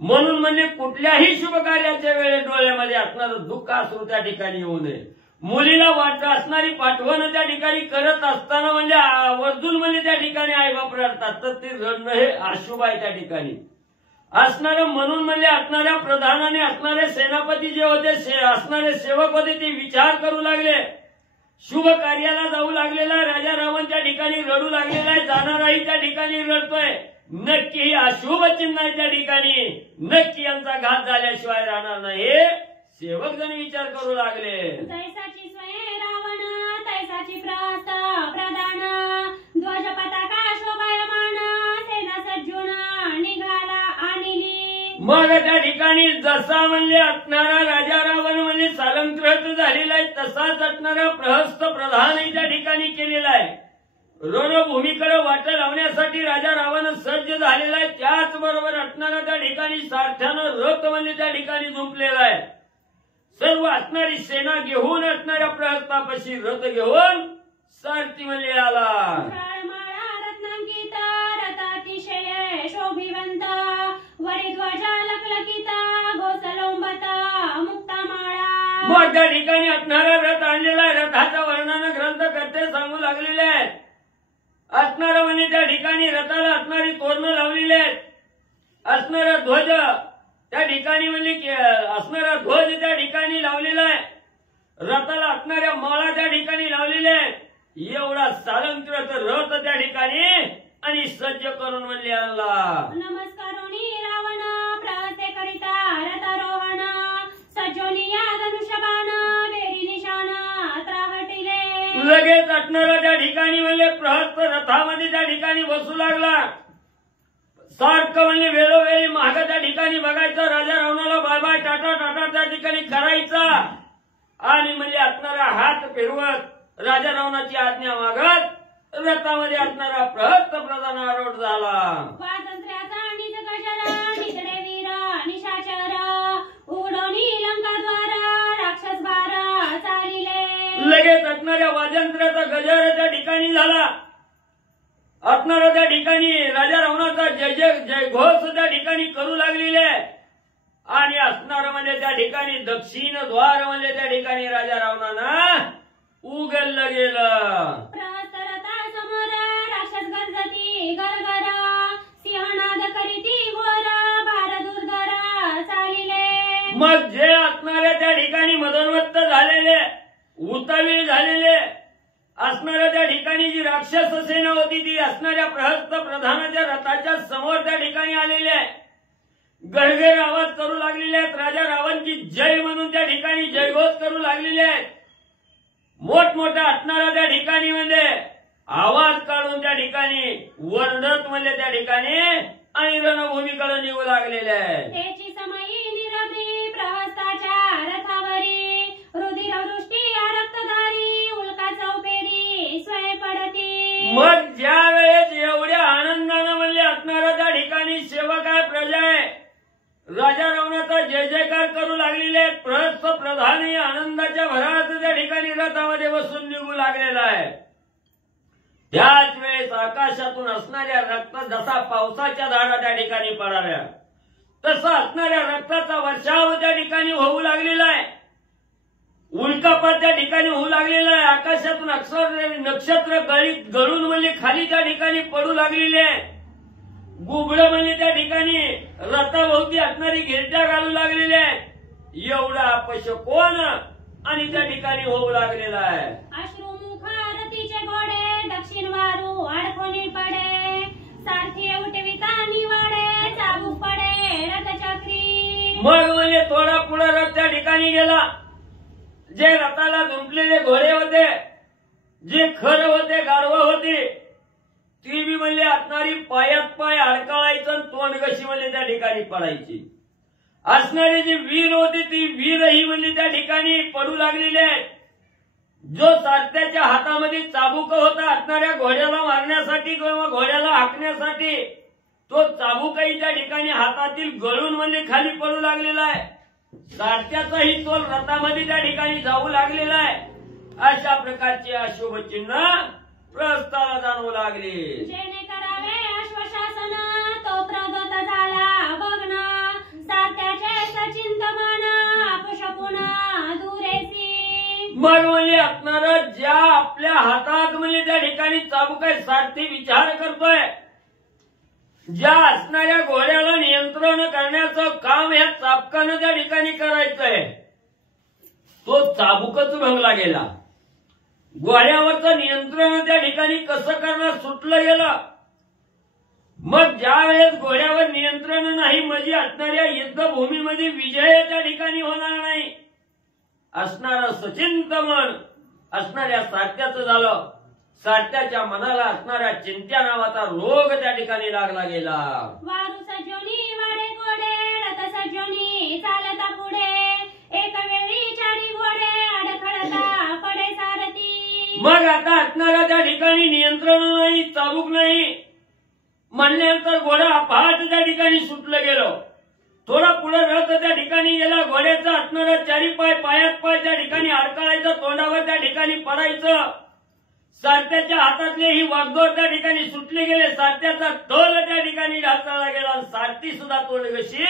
म्हणून म्हणजे कुठल्याही शुभ कार्याच्या वेळेस डोळ्यामध्ये असणारं दुःख अश्रू त्या ठिकाणी येऊ नये. मुलीला वाटत असणारी पाठवण त्या ठिकाणी करत असताना म्हणजे आवर्जून म्हणजे त्या ठिकाणी आईबाप रडतात, तर ते रडणं हे अशुभ आहे त्या ठिकाणी असणारं. म्हणून म्हणजे असणाऱ्या प्रधानाने असणारे सेनापती जे होते, असणारे सेवक होते, ते विचार करू लागले. शुभ कार्याला जाऊ लागलेला राजा रावण त्या ठिकाणी रडू लागलेला आहे, जाणाराही त्या ठिकाणी रडतोय. नक्की ही अशुभ चिन्ह आहे त्या ठिकाणी, नक्की यांचा घात झाल्याशिवाय राहणार नाही. सेवक जण विचार करू लागले. तैसाची स्वयं रावण तैसाची प्रहस्त प्रधान ध्वज पताका शोभायमान सेना सज्जून निघाला आणली. मग त्या ठिकाणी जसा म्हणजे असणारा राजा रावण म्हणजे सालंकृत झालेला आहे तसाच असणारा प्रहस्त प्रधानही त्या ठिकाणी केलेला आहे. रणभूमीकडे वाट लावण्यासाठी राजा रावण सज्ज झालेला आहे. त्याचबरोबर असणारा त्या ठिकाणी सारथ्यानं रथ म्हणजे त्या ठिकाणी झुंपलेला आहे. सर्व असणारी सेना घेऊन असणाऱ्या प्रहस्तापाशी रथ घेऊन सारथी म्हणजे आला. रत्नांकित रथ अतिशय शोभिवंत वरी ध्वजा लखलखित घोसलोंबत मुक्तामाळा. मग त्या ठिकाणी असणारा रथ आणलेला आहे. रथाच्या वर्णन ग्रंथ करते सांगू लागलेले आहेत. असणारं म्हणजे त्या ठिकाणी रथाला असणारी तोरणं लावलेली आहेत. असणारा ध्वज त्या ठिकाणी म्हणजे असणारा ध्वज त्या ठिकाणी लावलेला आहे, रथाला असणाऱ्या माळा त्या ठिकाणी लावलेल्या आहेत, एवढा सालंकृत रथ त्या ठिकाणी आणि सज्ज करून म्हणले आणला. नमस्कारोनी रावण प्रवते करिता रथारोहण सजोनी या धनुष्यबाण वेरी निशाण त्राहटिले. लगेच असणारा त्या ठिकाणी म्हणले प्रहस्त रथामध्ये त्या ठिकाणी बसू लागला. सारखं म्हणजे वेळोवेळी महाग त्या ठिकाणी बघायचं, राजा रावणाला बाय बाय टाटा टाटा त्या ठिकाणी करायचा आणि म्हणजे असणारा हात फिरवत राजा रावणाची आज्ञा मागत रथामध्ये असणारा प्रहस्त प्रधान आरूढ झाला. स्वातंत्र्याचा निज गजर निजडे वीर निशाचर उघडोनी लंकाद्वार राक्षस बार चालिले. लगेच असणाऱ्या वाजंत्र्याचा गजर त्या ठिकाणी झाला. असणारा त्या ठिकाणी राजा रावणाचा जय जय जय घोष त्या ठिकाणी करू लागलेले आणि असणार म्हणजे त्या ठिकाणी दक्षिण द्वार म्हणजे त्या ठिकाणी राजा रावणानं उघडलं गेलं. प्रहस्त रथासमोर राक्षस गर्जती गरगर सिंहनाद करीती घोर भार दुर्धर चालिले. मग जे असणाऱ्या त्या ठिकाणी मदोन्मत्त झालेले उतावीळ झालेले असणाऱ्या त्या ठिकाणी जी राक्षस सेना होती ती असणाऱ्या प्रहस्त प्रधानाच्या रथाच्या समोर त्या ठिकाणी आलेले आहे, गळगळ आवाज करू लागलेले आहेत, राजा रावणची जय म्हणून त्या ठिकाणी जयघोष करू लागलेले आहेत. मोठमोठा असणारा त्या ठिकाणी म्हणजे आवाज काढून त्या ठिकाणी वर्णत म्हणजे त्या ठिकाणी आणि रणभूमीकडे निघू लागलेले आहेत. त्याची समयी निरभ्री प्रहस्ताच्या रथावरी रुधिरवृष्टी रक्तधारी उल्का चौपेरी स्वय पडती. मग ज्या वेळेस एवढ्या आनंदानं म्हणजे असणारा त्या ठिकाणी सेवक आहे, प्रजा आहे, राजा रावणाचा जय जयकार करू लागलेले आहेत. प्रहस्त प्रधानही आनंदाच्या भरात त्या ठिकाणी रथामध्ये बसून निघू लागलेला आहे. त्याच वेळेस आकाशातून असणाऱ्या रक्त जसा पावसाच्या धारा त्या ठिकाणी पडाव्या तसा असणाऱ्या रक्ताचा वर्षाव त्या ठिकाणी होऊ लागलेला आहे. उल्कापात त्या ठिकाणी होऊ लागलेला आहे. आकाशातून अक्षर नक्षत्र गळून म्हणजे खाली त्या ठिकाणी पडू लागलेले आहे. गुबळ म्हणजे त्या ठिकाणी रथाभोवती असणारी गिरट्या घालू लागलेल्या आहेत. एवढा अपशकोन आणि त्या ठिकाणी होऊ लागलेला आहे. अश्रुमुख रथीचे घोडे दक्षिण वारू अडकोनी पडे सारथी उठविता निवाडे चाबूक पडे रथचक्री. मग म्हणजे थोडा पुढे रथ त्या ठिकाणी गेला. जे रथाला जुंपलेले घोडे होते, जे खर होते, गाढवं होती, ती बी म्हणजे असणारी पायात पाय अडकाळायचं आणि तोंड कशी म्हणजे त्या ठिकाणी पडायची. असणारी जी वीर होती ती वीरही म्हणजे त्या ठिकाणी पडू लागलेले आहेत. जो सारथ्याच्या हातामध्ये चाबूक होता असणाऱ्या घोड्याला मारण्यासाठी किंवा घोड्याला हाकण्यासाठी, तो चाबूकही त्या ठिकाणी हातातील गळून म्हणजे खाली पडू लागलेला आहे. सारथ्याचाही तोल रथामध्ये त्या ठिकाणी जाऊ लागलेला आहे. अशा प्रकारचे अशुभ चिन्ह प्रस्थाला जाणवू लागले. जेणे करावे अश्वशासन तो प्रदोत झाला बघन सात्याचे सचिंत मन अपशकुन दुरेसी. मग म्हणजे असणारा ज्या आपल्या हातात म्हणजे त्या ठिकाणी चाबूक आहे, सारथी विचार करतोय ज्या असणाऱ्या घोड्याला नियंत्रण करण्याचं काम ह्या चाबकानं त्या ठिकाणी करायचंय, तो चाबूकच भंगला गेला. घोड्यावरचं नियंत्रण त्या ठिकाणी कसं करणार सुटलं गेलं. मग ज्या वेळेस घोड्यावर नियंत्रण नाही म्हणजे असणाऱ्या युद्धभूमीमध्ये विजय त्या ठिकाणी होणार नाही. असणारं सचिंत मन असणाऱ्या सारथ्याचं झालं. सारथ्याच्या मनाला असणाऱ्या चिंत्या नावाचा रोग त्या ठिकाणी लागला गेला. वारू सजोनी वाडे घोडे रथ सजोनी चालता पुढे एक वेळी चारी घोडे अडखळता पडे सारथी. मग आता असणाऱ्या त्या ठिकाणी नियंत्रण नाही, चाबूक नाही म्हणल्यानंतर घोडा पहाट त्या ठिकाणी सुटलं गेलं. थोडा पुढे रथ त्या ठिकाणी गेला. घोड्याचा असणारा चारी पाय पायात पाय त्या ठिकाणी अडकाळायचं, तोंडावर त्या ठिकाणी पडायचं. सारथ्याच्या हातातले ही वागदोर त्या ठिकाणी सुटले गेले. सारथ्याचा तोल त्या ठिकाणी घातला गेला. सारथी सुद्धा तोंडघशी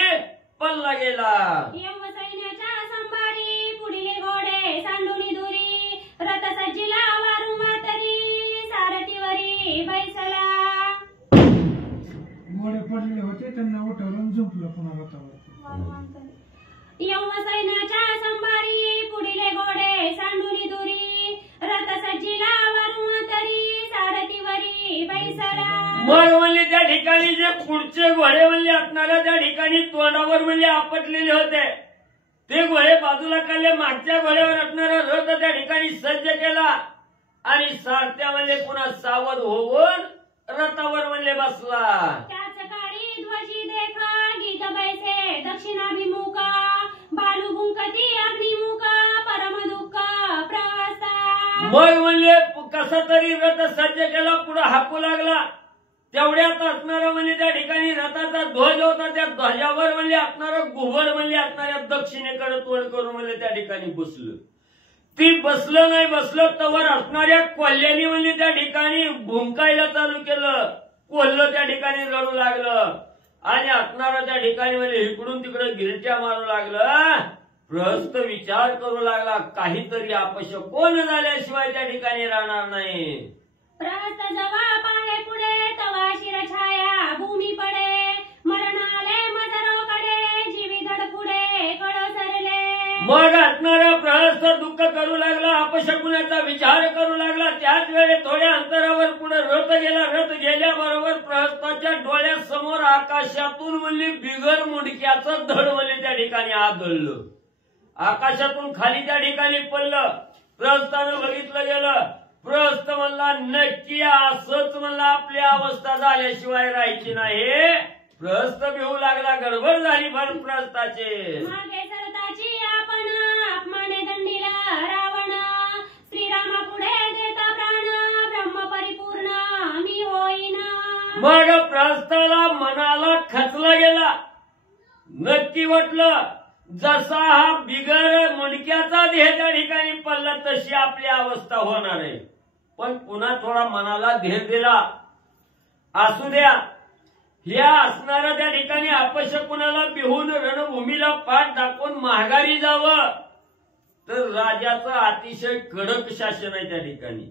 पडला गेला. यम सैन्याच्या संभारी पुढील घोडे सांडूनी दुरी रथ सज्जिला वारू मातरी सारथीवरी बैसला. घोडे पडलेले होते त्यांना उठवलं झोपलं पुन्हा रथावर. यव सैन्याच्या संभारी पुढीले घोडे सांडुनी दुरी रथ सज्जीला वरून तरी सारथीवरी बैसला. मग म्हणले त्या ठिकाणी जे पुढचे घोडे म्हणले असणाऱ्या त्या ठिकाणी तोंडावर म्हणले आपटलेले होते ते घोडे बाजूला काढले. मागच्या घोड्यावर असणारा रथ त्या ठिकाणी सज्ज केला आणि सारथ्या म्हणले पुन्हा सावध होऊन रथावर म्हणले बसला. त्याच काळी ध्वजी देखा गीत बैसे दक्षिणाभिमुखा बालू बुंकती अग्निमुखा परम दुःख प्रवासा. मग म्हणले कसा तरी रथ सज्ज केला पुढे हाकू लागला. तेवढ्यात असणारा म्हणजे त्या ठिकाणी रथाचा ध्वज होता त्या ध्वजावर म्हणजे असणारं घुबड म्हणजे असणाऱ्या दक्षिणेकडे तोंड करून म्हणजे त्या ठिकाणी बसलं. ती बसलं नाही बसलं तवर असणाऱ्या कोल्ह्यानी म्हणजे त्या ठिकाणी भुंकायला चालू केलं. कोल्ह त्या ठिकाणी रडू लागलं आणि असणारा त्या ठिकाणी म्हणजे इकडून तिकडे गिरट्या मारू लागलं. प्रहस्त विचार करू लागला काहीतरी अपशकुन झाल्याशिवाय त्या ठिकाणी राहणार नाही. प्रहस्त जवा पाहे पुढे तवा शिरछाया भूमी पडे मरण आले मजरोकडे जीवी धड पुढे कळो सरले. मग असणारा प्रहस्त दुःख करू लागला अपशकुनाचा विचार करू लागला. त्याच वेळे थोड्या अंतरावर पुढे रथ गेला. रथ गेल्याबरोबर प्रहस्ताच्या डोळ्यासमोर आकाशातून म्हणली बिगर मुंडक्याचं धड म्हणले त्या ठिकाणी आदळलं. आकाशातून खाली त्या ठिकाणी पडलं. प्रहस्तानं बघितलं गेलं. प्रहस्त म्हणला नक्की असंच म्हणला आपली अवस्था झाल्याशिवाय राहायची नाही. प्रहस्त भिवू लागला. गडबड झाली पण प्रहस्ताचे. मागे सरताची आपण अपमाने दंडीला रावण श्रीरामा पुढे देता प्राण ब्रह्म परिपूर्ण मी होईन. मग प्रहस्ताला मनाला खचला गेला. नक्की वाटलं जसा हा बिगर मुंडक्याचा देह त्या ठिकाणी पडला तशी आपली अवस्था होणार आहे. पण पुन्हा थोडा मनाला धीर दिला. असू द्या ह्या असणाऱ्या त्या ठिकाणी अपशकुनाला बिहून रणभूमीला पाठ दाखवून माघारी जावं तर राजाचं अतिशय कडक शासन आहे त्या ठिकाणी.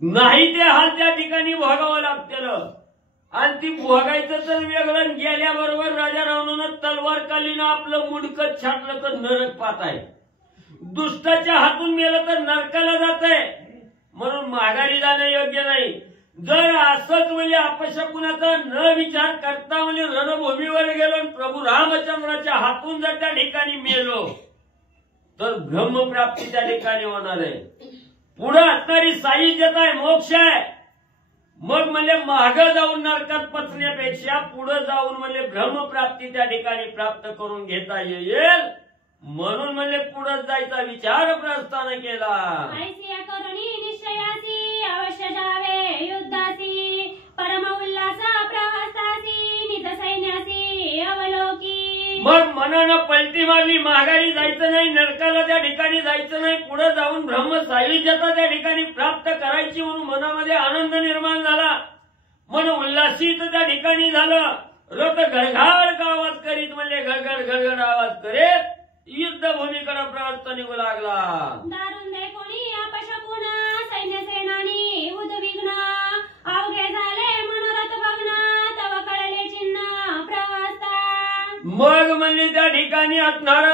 नाही ते हाल त्या ठिकाणी भोगावं लागतील आणि ती भोगायचं तर वेगळं. गेल्याबरोबर राजा रावणानं तलवार कालीनं आपलं मुंडकं छाटलं तर नरक पाहत आहे. दुष्टाच्या हातून गेलं तर नरकाला जात आहे. म्हणून माघारी जाणं योग्य नाही. जर असंच म्हणजे अपशकुनाचा न विचार करता म्हणजे रणभूमीवर गेलो प्रभू रामचंद्राच्या हातून जर त्या ठिकाणी मेलो तर ब्रह्मप्राप्ती त्या ठिकाणी होणार आहे. पुढे असणारी साहित्यता आहे मोक्ष आहे. मग म्हणजे मागं जाऊन नरकात पचण्यापेक्षा पुढे जाऊन म्हणजे ब्रह्मप्राप्ती त्या ठिकाणी प्राप्त करून घेता येईल. म्हणून म्हणजे पुढे जायचा विचार प्रस्थान केला. ऐसिया करुणी निश्चयासी अवश्य जावे युद्धासी परम उल्हास प्रहस्तासी नित सैन्यासी अवलोकी. मग मनानं पलटी मारली. माघारी जायचं नाही. नरकाला त्या ठिकाणी जायचं नाही. पुढे जाऊन ब्रह्म सायुज्यता त्या ठिकाणी प्राप्त करायची म्हणून मनामध्ये आनंद निर्माण झाला. मन उल्हासित त्या ठिकाणी झालं. रथ घडघड आवाज करीत म्हणजे घडघड घडघड आवाज करीत युद्धभूमीकडे प्रवास निघू लागला. दारुण देखोनी अपशकुन सैन्य सेनानी उद्विग्न अवघे झाले मनोरथ भग्न तव कळले चिन्ह प्रवासता. मग म्हणजे त्या ठिकाणी असणार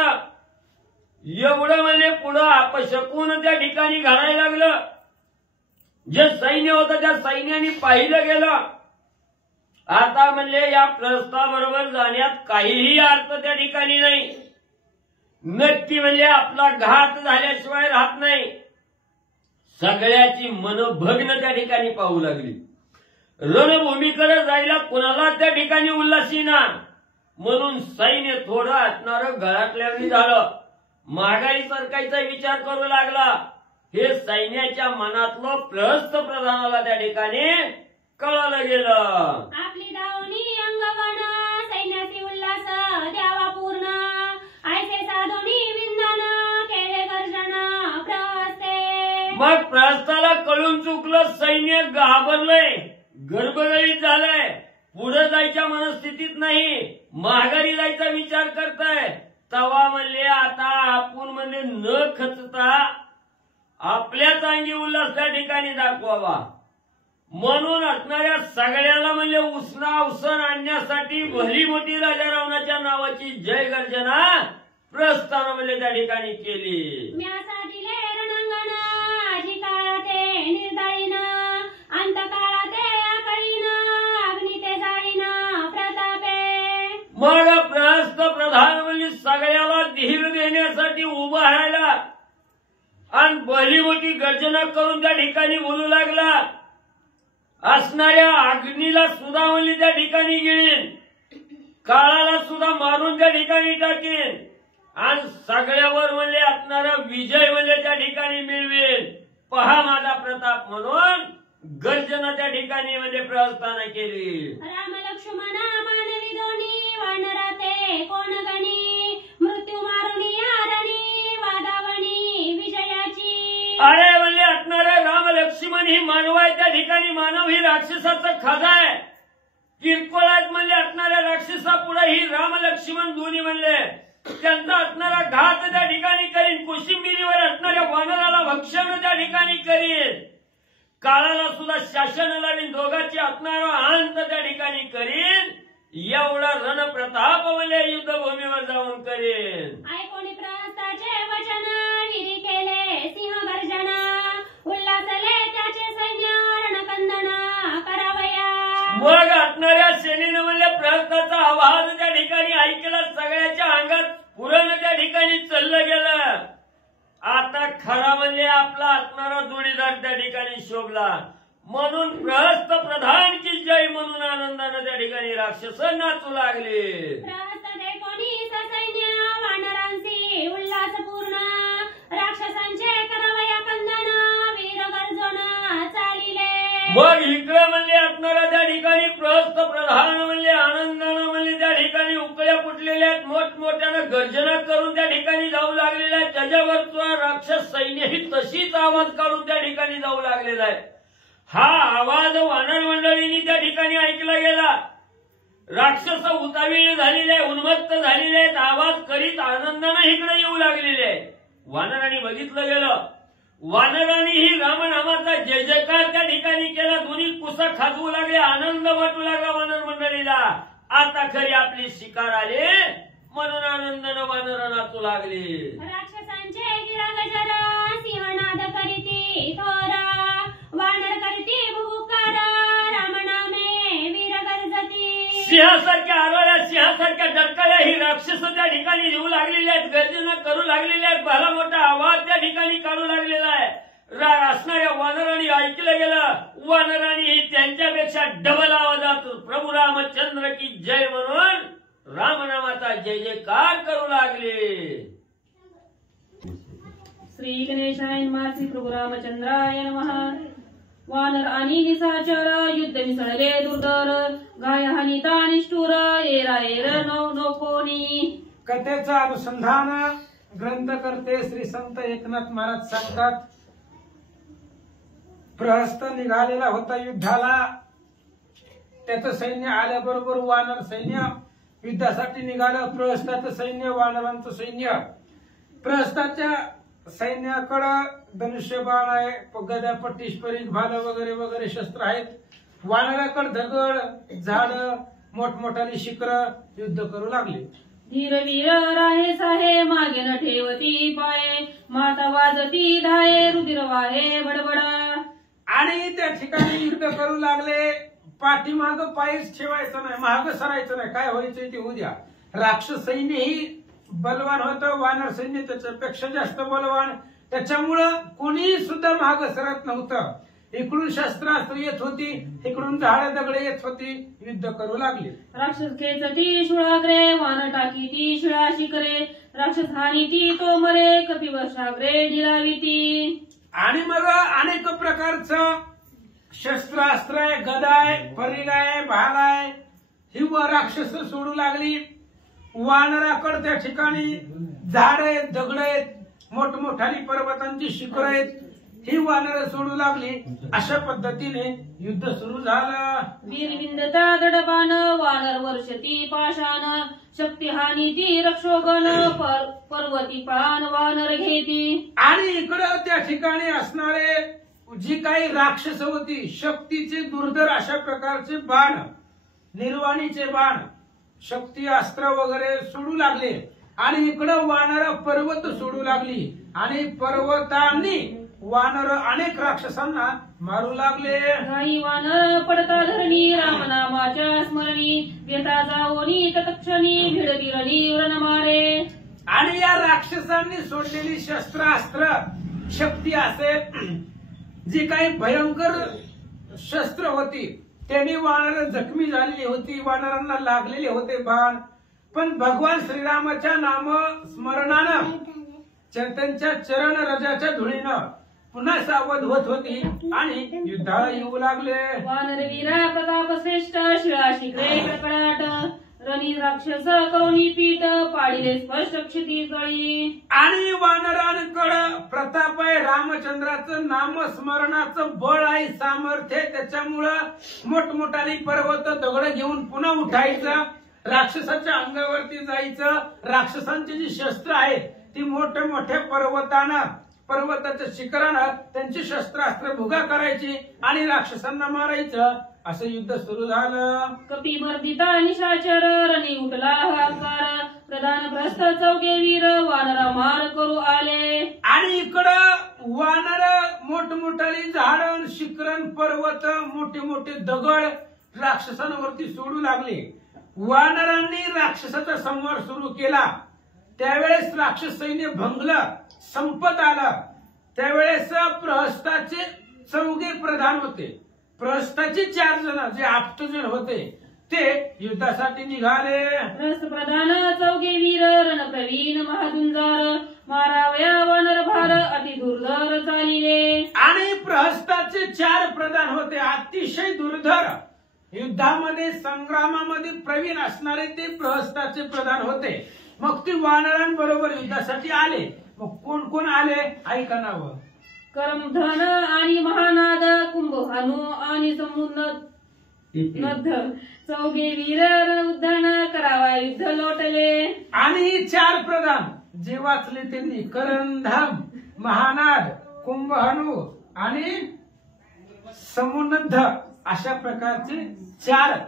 एवढं म्हणजे पुढं अपशकुन त्या ठिकाणी घडायला लागलं. जे सैन्य होतं त्या सैन्याने पाहिलं गेलं. आता म्हणजे या प्रस्तावाबरोबर जाण्यात काहीही अर्थ त्या ठिकाणी नाही. नक्की म्हणजे आपला घात झाल्याशिवाय राहत नाही. सगळ्याची मन भग्न त्या ठिकाणी पाहू लागली. रणभूमीकडे जायला कुणाला त्या ठिकाणी उल्हासीना. म्हणून सैन्य थोडं असणारं गळाटल्याने झालं. माघारी सरकायचा विचार करू लागला. हे सैन्याच्या मनातलं प्रहस्त प्रधानाला त्या ठिकाणी कळलं गेलं. आपली दावणी अंगवण सैन्याची उल्हास द्यावा पूर्ण ऐसे साधोनी विंधन केले गर्जन प्रहस्ते. मग प्रहस्ताला कळून चुकलं. सैन्य घाबरलंय. गडबडीत झालंय. पुढे जायच्या मनस्थितीत नाही. माघारी जायचा विचार करताय. तवा म्हणले आता आपण म्हणजे न खचता आपल्याच अंगी उल्हास त्या ठिकाणी दाखवावा. म्हणून असणाऱ्या सगळ्याला म्हणजे उसना अवसर आणण्यासाठी करण्यासाठी भली मोठी राजा रावणाच्या नावाची जय गर्जना प्रस्थानामध्ये त्या ठिकाणी केली. म्यासा दिले रणांगण आजी काळा ते निर्दळीन अंत काळा ते आकळीन अग्नी ते जाळीन प्रतापे. मग प्रहस्त प्रधान म्हणजे सगळ्याला धीर देण्यासाठी उभा राहिला आणि भली मोठी गर्जना करून त्या ठिकाणी बोलू लागला. असणाऱ्या अग्नीला सुद्धा म्हणजे त्या ठिकाणी गिळीन, काळाला सुद्धा मारून त्या ठिकाणी टाकेन आणि सगळ्यावर म्हणजे असणारा विजय म्हणजे त्या ठिकाणी मिळवेल. पहा माझा प्रताप म्हणून गर्जना त्या ठिकाणी म्हणजे प्रस्थान केली. राम लक्ष्मण मानवी दोन्ही वानरा ते कोण गणी मृत्यू मारुनी आरणी वादावणी विजयाची. अरे म्हणजे असणारे राम लक्ष्मण ही मानव आहे, त्या ठिकाणी मानव ही राक्षसाचा खाजा आहे. किरकोळ आहेत म्हणजे असणाऱ्या राक्षसा पुढे ही राम लक्ष्मण दोन्ही म्हणले त्यांचा असणारा घात त्या ठिकाणी करीन. कोशिंबिरीवर असणाऱ्या वानराला भक्षण त्या ठिकाणी करीन, काळाला सुद्धा शासन लावीन, दोघांची असणारा अंत त्या ठिकाणी करीन. एवढा रणप्रताप म्हणजे युद्धभूमीवर जाऊन करीन. ऐकोनी प्रहस्ताचे वचन विरी केले सिंह गर्जना उल्हासले त्याचे सैन्य रणकंदन करावया. मग असणाऱ्या सेनेनं म्हणजे प्रहस्ताचा आवाज त्या ठिकाणी ऐकला, सगळ्याच्या अंगात पुरण त्या ठिकाणी चाललं गेलं. आता खरा म्हणजे आपला असणारा जोडीदार त्या ठिकाणी शोभला म्हणून प्रहस्त प्रधान की जय म्हणून आनंदानं त्या ठिकाणी राक्षस नाचू लागले. प्रहस्त ऐकोनी सैन्य वानरांची उल्हास पूर्ण राक्षसांचे करावया कंदन वीर गर्जन चालिले. मग इकडे म्हणजे असणारा त्या ठिकाणी प्रहस्त प्रधान म्हणजे आनंदानं म्हणजे त्या ठिकाणी उकळ्या फुटलेल्या आहेत, मोठमोठ्यानं गर्जना करून त्या ठिकाणी जाऊ लागलेल्या आहेत. त्याच्यावरचा राक्षस सैन्य ही तशीच आवाज काढून त्या ठिकाणी जाऊ लागलेला आहे. हा आवाज वानर मंडळींनी त्या ठिकाणी ऐकला गेला. राक्षस उतावीळ झालेले आहे, उन्मत्त झालेले आहेत, आवाज करीत आनंदानं इकडे येऊ लागलेले आहे. वानरांनी बघितलं गेलं, वानरांनीही रामनामाचा जय जयकार त्या ठिकाणी केला. दोन्ही कुसा खाजवू लागले, आनंद वाटू लागला वानर मंडळीला. आता खरी आपली शिकार आले म्हणून आनंदानं वानर नाचू लागले. राक्षसांचे गिरागजर सिंहनाद करीती थोरा वानर करती भुभुकार रामनामे वीर गर्जती. सिंहासारख्या आरवल्या, सिंहासारख्या डरकळ्या ही राक्षस त्या ठिकाणी येऊ लागलेल्या आहेत, गर्जना करू लागलेल्या आहेत, भला मोठा आवाज त्या ठिकाणी काढू लागलेला आहे. असणाऱ्या वानरांनी ऐकलं गेलं, वानरांनी त्यांच्यापेक्षा डबल आवाजात प्रभू रामचंद्र की जय म्हणून रामनामाचा जय जयकार करू लागले. श्री गणेशाय नमः. श्री प्रभू रामचंद्राय नमः. वानर आणि निशाचर युद्ध मिसळले दुर्धर गाय हानिता निष्ठुर एरा एर नकोनी. कथेचं अनुसंधान ग्रंथकर्ते श्री संत एकनाथ महाराज सांगतात. प्रहस्त निघालेला होता युद्धाला, त्याचं सैन्य आल्याबरोबर वानर सैन्य युद्धासाठी निघालं. प्रहस्ताचं सैन्य वानरांचं सैन्य. प्रहस्ताच्या सैन्याकडं धनुष्यबाण आहे, गदा पट्टीश परीख भालं वगैरे वगैरे शस्त्र आहेत. वानराकडे दगड झाड मोठमोठाली शिखर युद्ध करू लागले. धीरवीर राहे साहे मागे न ठेवती पाये माता वाजती धाये रुधिर वाहे बडबडा. आणि त्या ठिकाणी युद्ध करू लागले. पाठीमाग पायच ठेवायचं नाही, महाग सरायचं नाही, काय व्हायचं ते होऊ द्या. राक्षस सैन्य ही बलवान होतं, वानर सैन्य त्याच्यापेक्षा जास्त बलवान. त्याच्यामुळं कोणी सुद्धा महाग सरत नव्हतं. इकडून शस्त्रास्त्र येत होती, इकडून झाडं दगडे येत होती, युद्ध करू लागले. राक्षस खेचती शुळाग्रे वान टाकी ती शिळा शिकरे राक्षस हानी ती तो मरे कपिवर्षाग्रे ढिलाविती. आणि मग अनेक प्रकारचं शस्त्रास्त्र आहे, गदा आहे, परीघ आहे, भाल आहे, ही राक्षस सोडू लागली. वानराकडे त्या ठिकाणी झाड आहेत, दगड आहेत, मोठमोठाली पर्वतांची शिखर आहेत, ही वानर सोडू लागली. अशा पद्धतीने युद्ध सुरू झालं. वीरविंदता दडबान वानर वर्षती पाषाण शक्ती हानी ती रक्षोगण पर्वती प्राण वानर घेती. आणि इकडं त्या ठिकाणी असणारे जी काही राक्षस होती, शक्तीचे दुर्धर अशा प्रकारचे बाण, निर्वाणीचे बाण शक्ती अस्त्र वगैरे सोडू लागले आणि इकडं वानर पर्वत सोडू लागली आणि पर्वतांनी वानर अनेक राक्षसांना मारू लागले. काही वानर पडता धरणी रामनामाच्या स्मरणी घेता जावोनी तत्क्षणी भिडविरणी रण मारे. आणि या राक्षसांनी सोडलेली शस्त्रास्त्र शक्ती असेल जी काही भयंकर शस्त्र होती त्यांनी वानर जखमी झालेली होती, वानरांना लागलेले होते बाण. पण भगवान श्रीरामाच्या नाम स्मरणानं त्यांच्या चरण रजाच्या धुळीनं पुन्हा सावध होत होती आणि युद्धाला येऊ लागले. वानर वीरा प्रताप श्रेष्ठ शिळा शिकरे कडकडाट रणी राक्षस करुणी पीठ पाडिले स्पष्ट क्षिती जळी. आणि वानरांकडं प्रताप आहे, रामचंद्राचं नामस्मरणाचं बळ आहे, सामर्थ्य आहे. त्याच्यामुळं मोठमोठाली पर्वत दगड घेऊन पुन्हा उठायचं, राक्षसाच्या अंगावरती जायचं. राक्षसांची जी शस्त्र आहेत ती मोठ्या मोठ्या पर्वताच्या शिखरानं त्यांची शस्त्रास्त्र भुगा करायची आणि राक्षसांना मारायचं. असं युद्ध सुरू झालं. कपी मर्दिता निशाचर रणी उठला हाकार प्रधान भ्रष्ट चौघे वीर वानरा मार करू आले. आणि इकडं वानर मोठमोठाली झाडं शिखरण पर्वत मोठे मोठे दगड राक्षसांवरती सोडू लागले. वानरांनी राक्षसाचा संहार सुरू केला. त्यावेळेस राक्षस सैन्य भंगलं, संपत आलं. त्यावेळेस प्रहस्ताचे चौघे प्रधान होते, प्रहस्ताचे 4 जण जे 8 जण होते ते युद्धासाठी निघाले. भ्रष्ट प्रधान चौघे वीर रणप्रवीण महादुंजार मारावया वानर भार अति दुर्धर चालिले. आणि प्रहस्ताचे 4 प्रधान होते, अतिशय दुर्धर, युद्धामध्ये संग्रामामध्ये प्रवीण असणारे ते प्रहस्ताचे प्रधान होते. मग ते वानरांबरोबर युद्धासाठी आले. मग कोण कोण आले ऐका नाव. करमधन आणि महानाद कुंभहानू आणि समुन्नत चौघे वीर उद्धन करावा युद्ध लोटले. आणि 4 प्रधान जे वाचले त्यांनी करंधाम, महानाद, कुंभहानू आणि समुन्नत अशा प्रकारचे 4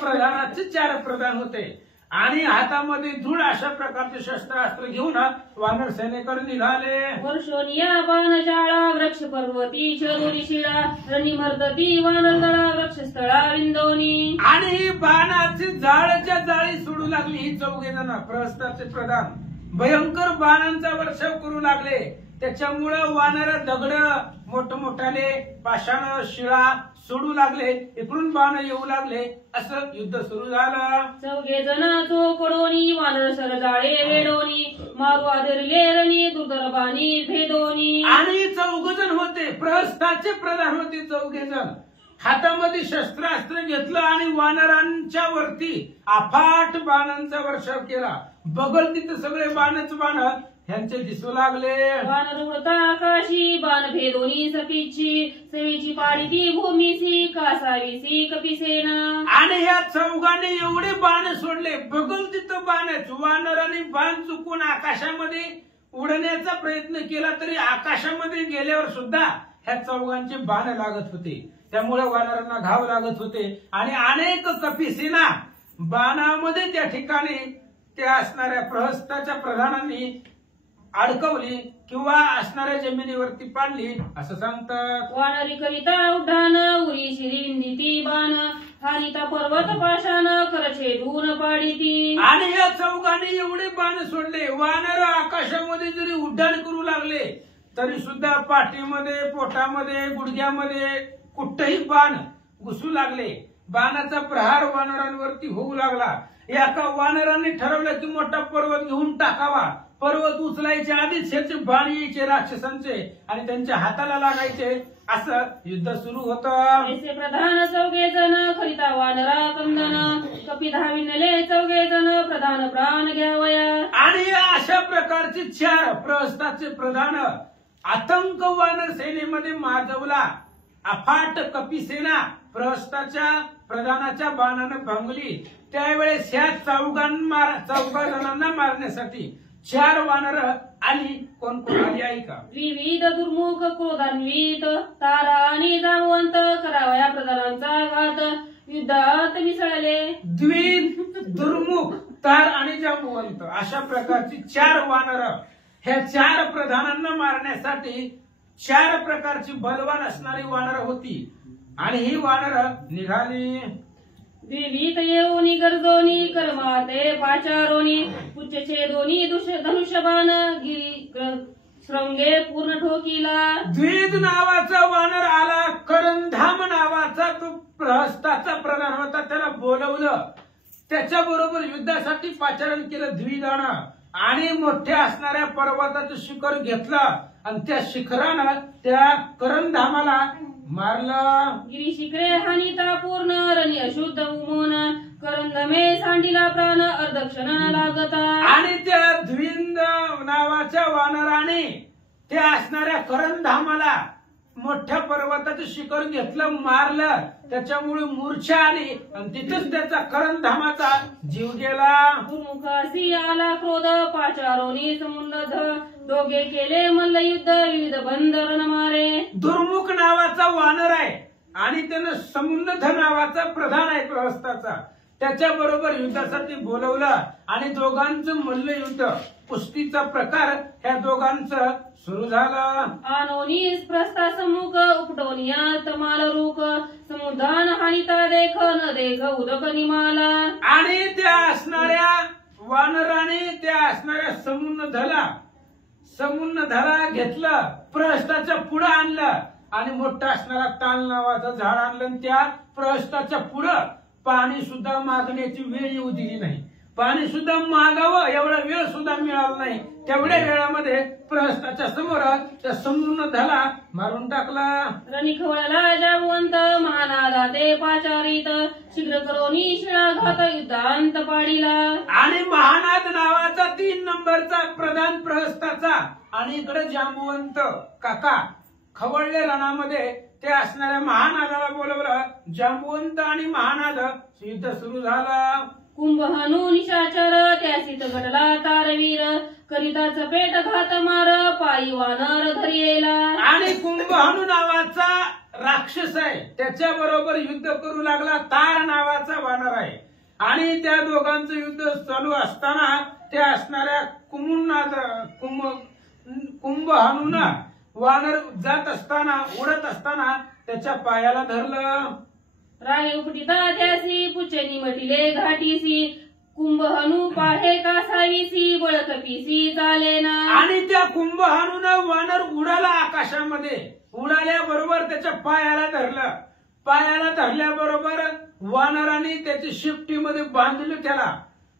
प्रधानाचे 4 प्रधान होते. आणि हातामध्ये धूळ अशा प्रकारचे शस्त्रास्त्र घेऊन वानर सेनेकडे निघाले. वर्षोनिया बाणशाळा वृक्ष पर्वती शरोरी शिळा रणी मर्दती वानरदळा वृक्षस्थळा विंदोनी. आणि बाणाची जाळच्या जाळी सोडू लागली ही 4 जण प्रहस्ताचे प्रधान. भयंकर बाणांचा वर्षाव करू लागले. त्याच्यामुळं वानर दगड मोठमोठाले पाषाण शिळा सोडू लागले, इकडून बाण येऊ लागले. असं युद्ध सुरू झालं. चौघे जण चोकडोनी वानर सरजाळे वेडोनी मारू आदरले रणी दुर्धर बाणी भेदोनी. आणि 4 जण होते, प्रहस्ताचे प्रधान होते 4 जण. हातामध्ये शस्त्रास्त्र घेतलं आणि वानरांच्या वरती अफाट बाणांचा वर्षाव केला. बगल तिथं सगळे बाणच बाण ह्यांचे दिसू लागले. वानर होता आकाशी बाण भेदोनी सपीची सेवेची पाडीती भूमीसी कासावीसी कपिसेना. आणि ह्या 4 एवढे बाण सोडले, बगल तिथं बाणच. वानरांनी बाण चुकून आकाशामध्ये उडण्याचा प्रयत्न केला तरी आकाशामध्ये गेल्यावर सुद्धा ह्या 4 बाण लागत होते. त्यामुळे वानरांना घाव लागत होते. आणि अनेक कपिसेना बाणामध्ये त्या ठिकाणी त्या असणाऱ्या प्रहस्ताच्या प्रधानांनी अडकवली किंवा असणाऱ्या जमिनीवरती पाडली असं सांगतात. वानरी कविता उड्डाण उरी शिरी विंदिती बाण हानिता पर्वत पाषाण करछेदून पाडीती. आणि या 4 एवढे बाण सोडले. वानर आकाशामध्ये जरी उड्डाण करू लागले तरी सुद्धा पाठीमध्ये, पोटामध्ये, गुडघ्यामध्ये कुठेही बाण घुसू लागले. बाणाचा प्रहार वानरांवरती होऊ लागला. एका वानरांनी ठरवलं की मोठा पर्वत घेऊन टाकावा. पर्वत उचलायच्या आधीच ह्याचे बाण यायचे राक्षसांचे आणि त्यांच्या हाताला लागायचे. असं युद्ध सुरू होतं. ऐसे प्रधान 4 जण करिता वानरा कंदन कपी धाविनले 4 जण प्रधान प्राण घ्यावया. आणि अशा प्रकारचे 4 प्रहस्ताचे प्रधान आतंक वानर सेनेमध्ये माजवला. अफाट कपिसेना प्रहस्ताच्या प्रधानाच्या बाणानं भंगली. त्यावेळेस ह्या 4 जणांना मारण्यासाठी 4 वानर आली. कोण कोण आली ऐका. विविध दुर्मुख क्रोधान्वित तारा आणि जामवंत करावया प्रधानांचा घात युद्धात मिसळले. द्वित दुर्मुख, तार आणि जांबुवंत अशा प्रकारची 4 वानर, ह्या 4 प्रधानांना मारण्यासाठी 4 प्रकारची बलवान असणारी वानर होती. आणि ही वानर निघाली. देवीत येऊनी गरजोनी कर्माते पाचारोनी पुच्छेदोनी धनुष्यबाण गिरी श्रंगे पूर्ण ठोकीला. द्विज नावाचा वानर आला, करंधाम नावाचा तो प्रहस्ताचा प्रधान होता, त्याला बोलवलं, त्याच्या बरोबर युद्धासाठी पाचारण केलं द्विजानं आणि मोठ्या असणाऱ्या पर्वताचं शिखर घेतलं आणि त्या शिखरानं त्या करंधामाला मारलं. गिरी शिखरे हानिता पूर्ण रणी अशुद्ध उमोन करंदमे सांडीला प्राण अर्धक्षण लागता. आणि त्या द्विंद नावाच्या वानराने त्या असणाऱ्या करंधामाला मोठ्या पर्वताचं शिखर घेतलं, मारलं, त्याच्यामुळे मूर्छा आली आणि तिथंच त्याचा करंधामाचा जीव गेला. दुर्मुखासी आला क्रोध पाचारोनी समुद्र दोघे केले मल्लयुद्ध विविध बंदर मारे. दुर्मुख नावाचा वानर आहे आणि त्यानं समुन्नध नावाचा प्रधान आहे प्रहस्ताचा, त्याच्या बरोबर युद्धासाठी बोलवलं आणि दोघांचं मल्लयुद्ध कुस्तीचा प्रकार ह्या दोघांचं सुरू झाला. आनोनी प्रस्ता सम्मुख उपटोनिया तमाल रूक समुद्रान हानिता देख न देख उदक निमाला. आणि त्या असणाऱ्या वानराने त्या असणाऱ्या समुन्नधला घेतलं, प्रहस्ताच्या पुढं आणलं आणि मोठा असणारा ताल नावाचं झाड आणलं आणि त्या प्रहस्ताच्या पुढं पाणी सुद्धा मागण्याची वेळ येऊ दिली नाही. पाणी सुद्धा मागावं एवढा वेळ सुद्धा मिळाला नाही. तेवढ्या वेळामध्ये प्रहस्ताच्या समोर त्या समुन्नधला मारून टाकला. रणिखवळला जावंत महानादा ते पाचारित शीघ्र करोनी शिळाघात युद्धांत पाडीला. आणि महानाद नावाचा 3 नंबरचा प्रधान प्रहस्ताचा आणि इकडे जांबुवंत काका खवळले रणामध्ये ते असणाऱ्या महानादाला बोलवलं. जांबुवंत आणि महानाद युद्ध सुरू झाला. कुंभहनु निशाचर त्यासीत घडला तारवीर करिताच पेट घात मार पायी वानर धरियेला. आणि कुंभहनु नावाचा राक्षस आहे, त्याच्या बरोबर युद्ध करू लागला तार नावाचा वानर आहे. आणि त्या दोघांचं युद्ध चालू असताना त्या असणाऱ्या कुंभहनुना वानर जात असताना उडत असताना त्याच्या पायाला धरलं. राहे उपटिता त्यासी पुच्छेनी मटिले घाटीसी कुंभहनु पाहे कासावीसी बळक पिसी चालेना. आणि त्या कुंभहनुनं वानर उडाला आकाशामध्ये, उडाल्याबरोबर त्याच्या पायाला धरलं. पायाला धरल्याबरोबर वानराने त्याची शिफ्टीमध्ये बांधलं. त्याला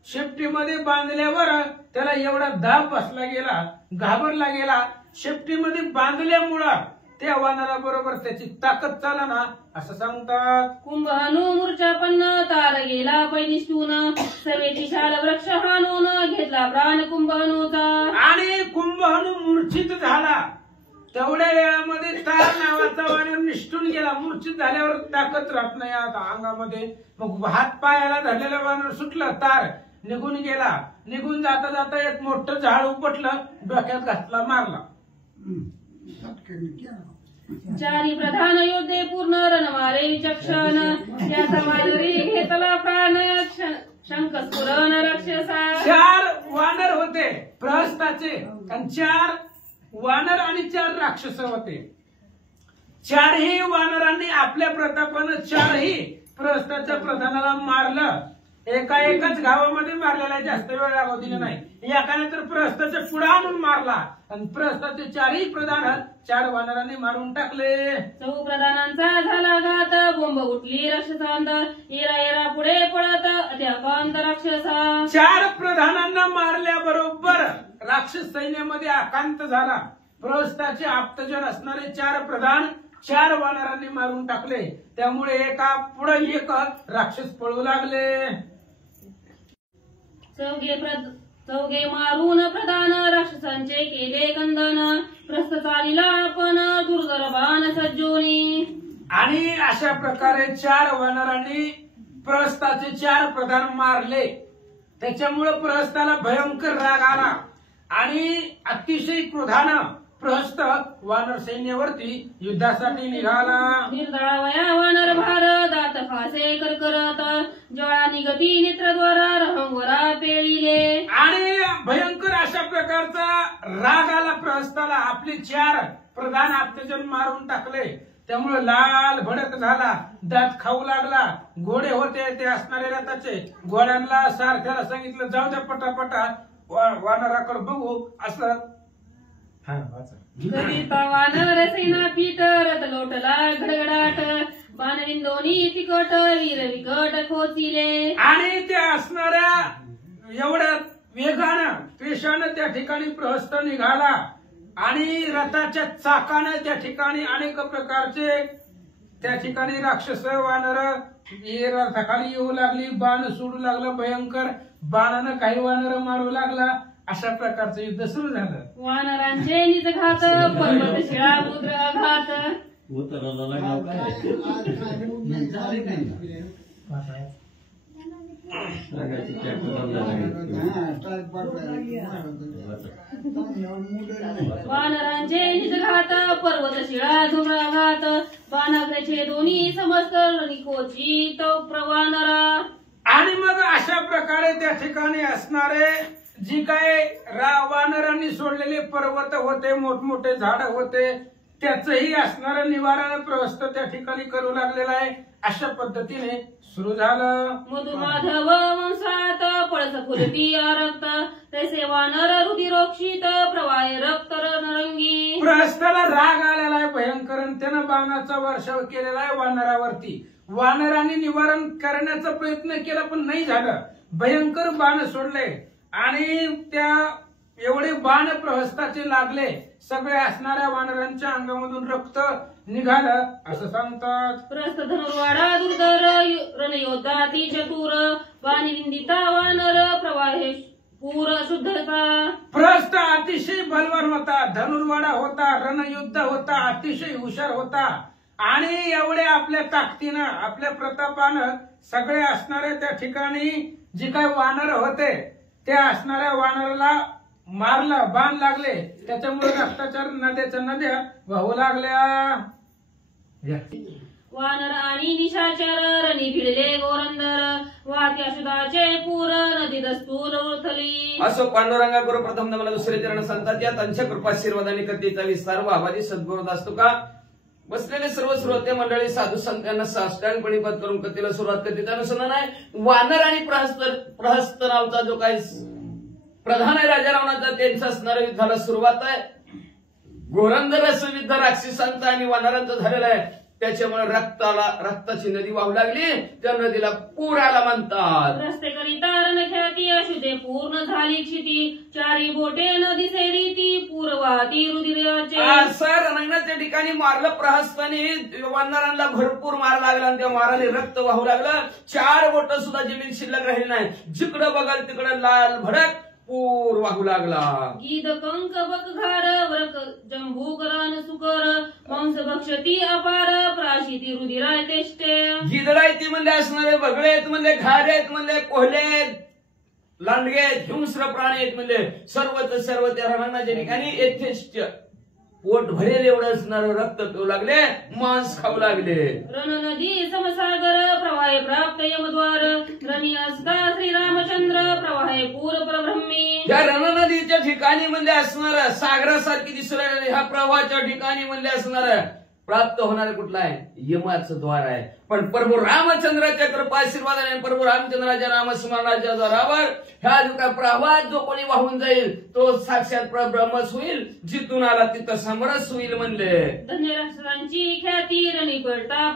शिफ्टीमध्ये बांधल्यावर त्याला एवढा दाब बसला गेला, घाबरला गेला. शिफ्टीमध्ये बांधल्यामुळं त्या वानराबरोबर त्याची ताकद चाला ना असं सांगतात. कुंभहनु मूर्छापन्न तार गेला पैनिष्ठून सर्वेची शाल वृक्ष हाणून घेतला प्राण कुंभहनुचा. आणि कुंभहनु मूर्छित झाला. तेवढ्या वेळामध्ये तार नावाचा वानर निष्ठून गेला. मूर्छित झाल्यावर ताकद राहत नाही आता अंगामध्ये. मग हात पायाला धरलेला वानर सुटला, तार निघून गेला. निघून जाता जाता एक मोठं झाड उपटलं, डोक्यात घातला, मारला. चारी प्रधान योद्धे पूर्ण रणमारे विचक्षण त्याचा मायुरी घेतला प्राण शंखस्फुरण राक्षसा. 4 वानर होते प्रहस्ताचे आणि 4 वानर आणि 4 राक्षस होते. 4ही वानरांनी आपल्या प्रतापानं 4ही प्रहस्ताच्या प्रधानाला मारलं. एकाच गावामध्ये मारलेला, जास्त वेळ लागू दिला नाही. एकाने तर प्रहस्ताच्या पुढे आणून मारला आणि प्रहस्ताचे 4ही प्रधान 4 वानरांनी मारून टाकले. 4 प्रधानांचा झाला घात बोंब उठली राक्षसांत येरा पुढे पळत अत्याकांत राक्षसा. 4 प्रधानांना मारल्याबरोबर राक्षस सैन्यामध्ये आकांत झाला. प्रहस्ताचे आप्तजन असणारे 4 प्रधान 4 वानरांनी मारून टाकले. त्यामुळे एका पुढे एक राक्षस पळू लागले. चौघे मारून प्रधान राक्षसांचे केले कंदन प्रस्थ चालिला आपण दुर्धर बाण सज्जोनी. आणि अशा प्रकारे 4 वानरांनी प्रहस्ताचे 4 प्रधान मारले. त्याच्यामुळे प्रहस्ताला भयंकर राग आला आणि अतिशय क्रोधानं प्रहस्त वानर सैन्यावरती युद्धासाठी निघाला. निर्दळावया वानर भार दात फासे करकरत ज्वाळा निगती नेत्रद्वारा रहंवरा पेळिले. आणि भयंकर अशा प्रकारचा राग आला प्रहस्ताला. आपले 4 प्रधान आप्तजन मारून टाकले. त्यामुळे लाल भडक झाला. दात खाऊ लागला. घोडे होते ते असणारे रथाचे. घोड्यांना सारथ्याला सांगितलं जाऊ द्या पटापटा वानराकडे बघू असं. करिता वानर सेना पीठ रथ लोटला घडघडाट बाणविंदोनी तिकट वीर विकट खोचिले. आणि त्या असणाऱ्या एवढ्या वेगानं पेशानं त्या ठिकाणी प्रहस्त निघाला. आणि रथाच्या चाकानं त्या ठिकाणी अनेक प्रकारचे त्या ठिकाणी राक्षस वानर रथाखाली येऊ लागली. बाण सोडू लागला भयंकर. बाणानं काही वानर मारू लागला. अशा प्रकारचं युद्ध सुरू झालं. वानरांचे निज घात पर्वत शिळा मुद्र घात. वानरांचे निज घात पर्वत शिळा धुमळा घात बाणाग्रचे दोन्ही समस्त रनिकोची तो प्रवानरा. आणि मग अशा प्रकारे त्या ठिकाणी असणारे जी काय वानरांनी सोडलेले पर्वत होते, मोठमोठे झाड होते, त्याचंही असणारं निवारण प्रहस्त त्या ठिकाणी करू लागलेलं आहे. अशा पद्धतीने सुरू झालं. मधुमाधव वंशात पळस फुलती रक्त तैसे वानर रुधिरोक्षित प्रवाहे रक्त रणरंगी. प्रहस्ताला राग आलेला आहे भयंकर. त्यानं बाणाचा वर्षाव केलेला आहे वानरावरती. वानरांनी निवारण करण्याचा प्रयत्न केला पण नाही झालं. भयंकर बाण सोडले आणि त्या एवढे बाण प्रहस्ताचे लागले. सगळे असणाऱ्या वानरांच्या अंगामधून रक्त निघालं असं सांगतात. प्रस्थ धनुर्वाडा दुर्धर रणयोद्धा ती चतुर वाणिविंदिता वानर प्रवाहे पूर शुद्धता. प्रहस्त अतिशय बलवान होता. धनुर्वाडा होता. रणयुद्ध होता. अतिशय हुशार होता. आणि एवढ्या आपल्या ताकदीनं आपल्या प्रतापानं सगळे असणारे त्या ठिकाणी जे काही वानर होते त्या असणाऱ्या वानराला मारलं. बाण लागले. त्याच्यामुळे रक्ताच्या नद्या वाहू लागल्या. वानर आणि निशाचर रणी भिडले गोरंदर वाक्या सुधाचे पूर नदी दस्तूर उथली. असो पांडुरंगा गुरु प्रथम नमला दुसरे चरण संतात या त्यांच्या कृपाशीर्वादाने कथेचा विस्तार व आवाजी सद्गुरू असतो का. बसलेले सर्व श्रोते मंडळी साधू संतांना साष्टांग प्रणिपात करून कथेला सुरुवात करते. त्यानुसार नाही वानर आणि प्रहस्त नावचा जो काही प्रधान आहे राजा रावणाचा त्यांचं असणाऱ्या युद्धाला सुरुवात आहे. घोरंदर असं युद्ध राक्षसांचं आणि वानरांचं झालेलं आहे. त्याच्यामुळे रक्ताची नदी वाहू लागली. त्या नदीला पूर आला म्हणतात. रस्ते करिता रणख्याती अशुद्धे पूर्ण झाली क्षिती चारी बोटे नदी रीती पूर वाहती रुधिराचे. असं रणांगणाच्या ठिकाणी मारलं प्रहस्ताने. वानरांना भरपूर मार लागला आणि त्या माराने रक्त वाहू लागलं. 4 बोट सुद्धा जमीन शिल्लक राहिली नाही. जिकडं बघाल तिकडं लाल भडक पूर वाहू लागला. गीध कंक बक घार वरक जंबू करण सुकर मांस भक्षती अपार प्राशिती रुधिराय तेष्टे. गिधडायती म्हणले असणारे बगळे आहेत म्हणले, घारे आहेत म्हणले, कोल्हे आहेत, लांडगे आहेत, हिंस्र प्राणी आहेत म्हणले. सर्व त्या रणांगणाच्या ठिकाणी यथेष्ट पोट भरेल एवढं असणार रक्त पिऊ लागले. मांस खाऊ लागले. रण नदी समसागर प्रवाहे प्राप्त यमद्वार रणी असता श्रीरामचंद्र प्रवाहे पूर परब्रह्मी. या रणनदीच्या ठिकाणी म्हणजे असणार सागरासारखी दिसू लागले. ह्या प्रवाहाच्या ठिकाणी म्हणजे असणार प्राप्त होणारे कुठला आहे यमाचं द्वार आहे. पण प्रभू रामचंद्राच्या कृपाशीर्वादाने प्रभू रामचंद्राच्या नामस्मरणाच्या द्वारावर ह्या जो काय प्रवाहात जो कोणी वाहून जाईल तो साक्षात ब्रह्मच होईल. जिथून आला तिथं समरस होईल म्हणले. धन्य राक्षसांची ख्याती रणी पडता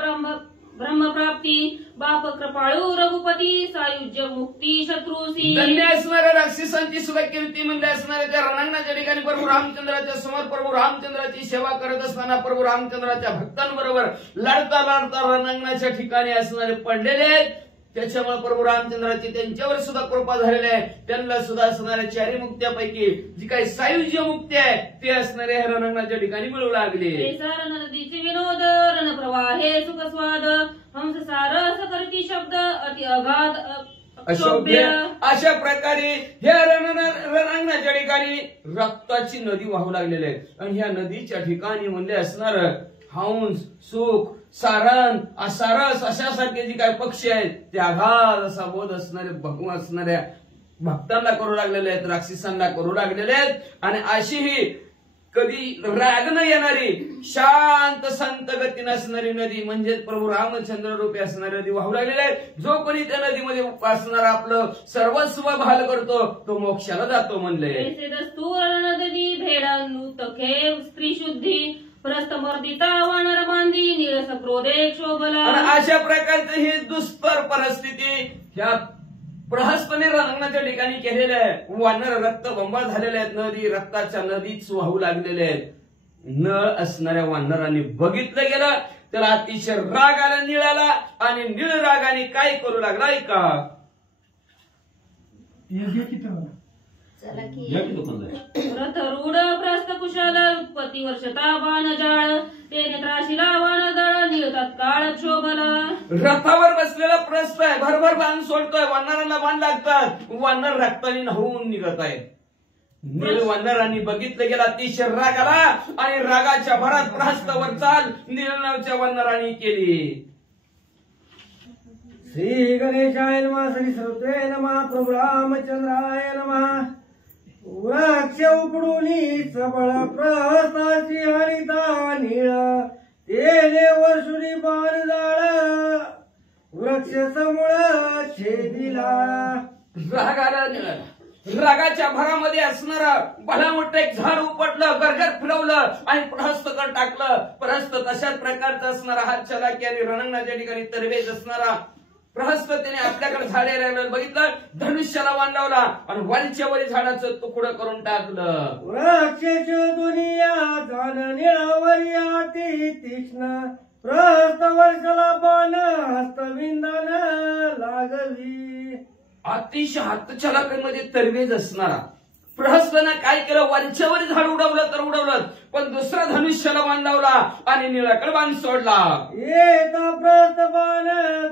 ब्रह्मप्राप्ती बाप कृपाळू रघुपती सायुज्य मुक्ती शत्रुसी. धन्य असणाऱ्या राक्षसांची सुद्धा कीर्ती म्हणजे असणाऱ्या त्या रणांगणाच्या ठिकाणी प्रभू रामचंद्राच्या समोर प्रभू रामचंद्राची सेवा करत असताना प्रभू रामचंद्राच्या भक्तांबरोबर लढता रणांगणाच्या ठिकाणी असणारे पडलेले आहेत. त्याच्यामुळे प्रभू रामचंद्राची त्यांच्यावर सुद्धा कृपा झालेली आहे. त्यांना सुद्धा असणाऱ्या 4 मुक्त्यापैकी जी काही सायुज्य मुक्ती आहे ते असणाऱ्या रणांगणाच्या ठिकाणी मिळू लागले. नदीचे विनोद रण प्रवाहे सुखस्वाद हंस सारस करती शब्द अति अगाध अशोभ्य अशा प्रकारे ह्या रणांगणाच्या ठिकाणी रक्ताची नदी वाहू लागलेली आहे आणि ह्या नदीच्या ठिकाणी म्हणले असणार हंस सुख सारण असारस अशासारखे जे काही पक्षी आहेत ते आघात असा बोध असणारे भगवान असणाऱ्या भक्तांना करू लागलेले आहेत, राक्षसांना करू लागलेले आहेत. आणि अशी ही कधी राग न येणारी शांत संत गती नसणारी नदी म्हणजे प्रभू रामचंद्र रूपी असणारी नदी वाहू लागलेली आहे. जो कोणी त्या नदीमध्ये असणार आपलं सर्वस्व भाल करतो तो मोक्षाला जातो म्हणले. नदी भेडांनु तखे स्त्री शुद्धी प्रस्तमर्दिता वानर बांधी निळस क्रोधे क्षोभला. अशा प्रकारची ही दुस्तर परिस्थिती ह्या प्रहस्पणे रणांगणाच्या ठिकाणी केलेले आहे. वानर रक्त बंबाळ झालेले आहेत, नदी रक्ताच्या नदीच वाहू लागलेले आहेत. न असणाऱ्या वानरांनी बघितलं गेलं त्याला अतिशय राग आला निळाला आणि निळ रागाने काय करू लागला ऐका. रथ रूढ प्रस्थ कुशाल उत्पत्ती वर्षता बाण जाळ तेने त्राशिला वान दळ निळ तत्काळ क्षोभला. रथावर बसलेला प्रस्थ आहे, भरभर बाण सोडतोय, वानरांना बाण लागतात, वानर रक्ताने न्हावून निघत आहेत. निळ वानरांनी बघितलं गेला अतिशय राग आला आणि रागाच्या भरात प्रहस्तावर चाल निळ नावच्या वानरांनी केली. श्री गणेशाय नमः श्री सरस्वते नमः प्रभु रामचंद्राय नमः. वृक्ष उपडूनी सबळ प्रहस्ताची हरिता निळ तेने वर्षुनी बाण जाळ वृक्ष समूळ छेदिला. रागाला निळाला, रागाच्या भरामध्ये असणारा भला मोठं एक झाड उपटलं, गरगर फिरवलं आणि प्रहस्तकर टाकलं. प्रहस्त तशाच प्रकारचा असणारा हात चलाकी आणि रणांगणाच्या ठिकाणी तरबेज असणारा प्रहस्त त्याने आपल्याकडे झाडे राहिलं बघितलं, धनुष्याला बांधवला आणि वरच्या वरी झाडाचं तुकडं करून टाकलं. वृक्षाच्या दुनिया जाण निळावरी अति तीक्ष्ण प्रहस्त वर्षाला बाण हस्तविंदान लागवी. अतिशय हातचलाकीमध्ये तरबेज असणारा प्रहस्तानं काय केलं, वरच्यावर झाड उडवलं तर उडवलं पण दुसरा धनुष्याला बांधवला आणि निळाकडे बाण सोडला. येता प्रस्त बाण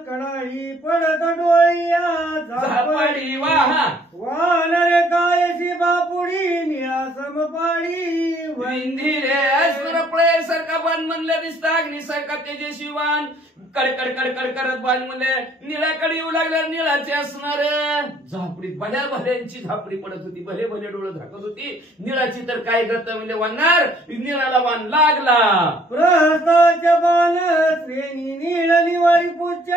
कडाळी पडत डोळिया झापाडी वाहा वानरे कायशी बापुडी निळा समपाडी विंधी रे अस्वर पळे सारखा बाण म्हणलं दिसता अग्निसारखा तेजस्वी बाण कडकड कडकड करत बाण म्हणले निळाकडे येऊ लागल्या. निळाचे असणार झापडीत भल्या भल्यांची झापडी पडत होती, भले भले डोळं झाकत होती. निळाची तर काय करत म्हणजे वानर निळाला बाण लागला. प्रहस्ताच्या बाण श्रेणी नीळ निवाळी पुच्छ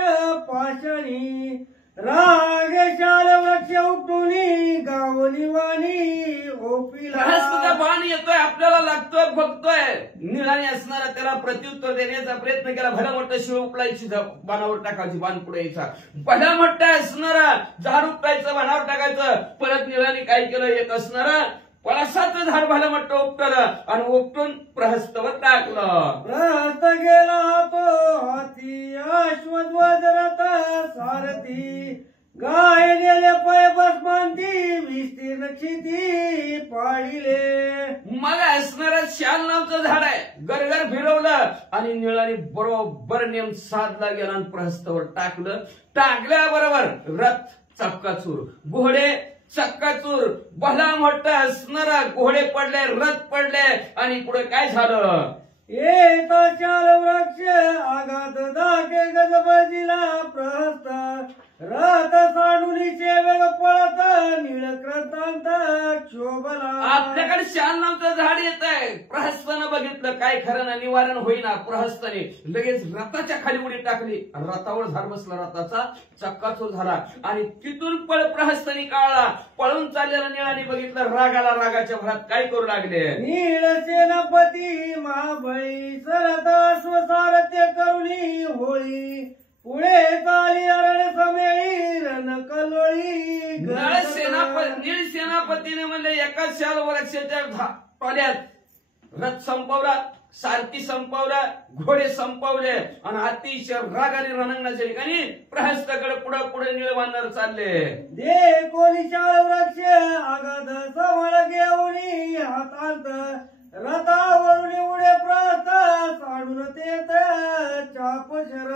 पाषाणी रागेशाल वृक्ष उपटुनी गाव निवाणी ओपिला. प्रहस्ताचा बाण येतोय, आपल्याला लागतोय, बघतोय. निळाने असणारा त्याला प्रत्युत्तर देण्याचा प्रयत्न केला. भला मोठा शिव उपलायची बाणावर टाकायची, बाण पुढे यायचा. भला मोठा असणारा झाड उपटायचं, बाणावर टाकायचं. परत निळाने काय केलं, एक असणारा पळसाचं झाड भलं मोठं उपटलं आणि उपटून प्रहस्तवर टाकलं. प्रहस्त गेला तो हाती अश्वध्वज रथ सारथी गाय नेले पय बसमांती विस्तीर्ण क्षिती पाडिले. मला असणारा शाल नावचं झाड आहे, गरगर फिरवलं आणि निळाने बरोबर नेम साधला गेला आणि प्रहस्तवर टाकलं. टाकल्याबरोबर रथ चक्काचूर, घोडे चक्काचूर, भला मोठा असणारा घोडे पडले, रथ पडले आणि पुढे काय झालं. येतो चाल वृक्ष आघात दाके गजबजीला प्रहस्त रथ साडुनीचे वेग पळत निळक्रतांत क्षोभला. आपल्याकडे शाल नावचं झाड येत आहे. प्रहस्तानं बघितलं काय खरं ना, निवारण होईना. प्रहस्ताने लगेच रथाच्या खाली उडी टाकली, रथावर झाड बसला, रथाचा चक्काचूर झाला आणि तिथून प्रहस्तानी काढला. पळून चाललेला निळाने बघितलं, रागाला रागाच्या भरात काय करू लागले. नीळ सेनापती महाबळी सरत स्वसारथ्य करुणी होळी पुढे चाली अरण समेळी रण कलोळी. नीळ सेनापतीने म्हणले एकाच शाल वृक्षाच्या टोल्यात रथ संपवला, सारथी संपवला, घोडे संपवले आणि अतिशय रागाने रणांगणाच्या ठिकाणी प्रहस्ताकडे पुढे पुढे निळ वानर चालले. दे कोणी शाल वृक्ष आगाध सवळ घेऊनी हातात रथावरून एवढे प्रस्थ साडून ते चाप शर.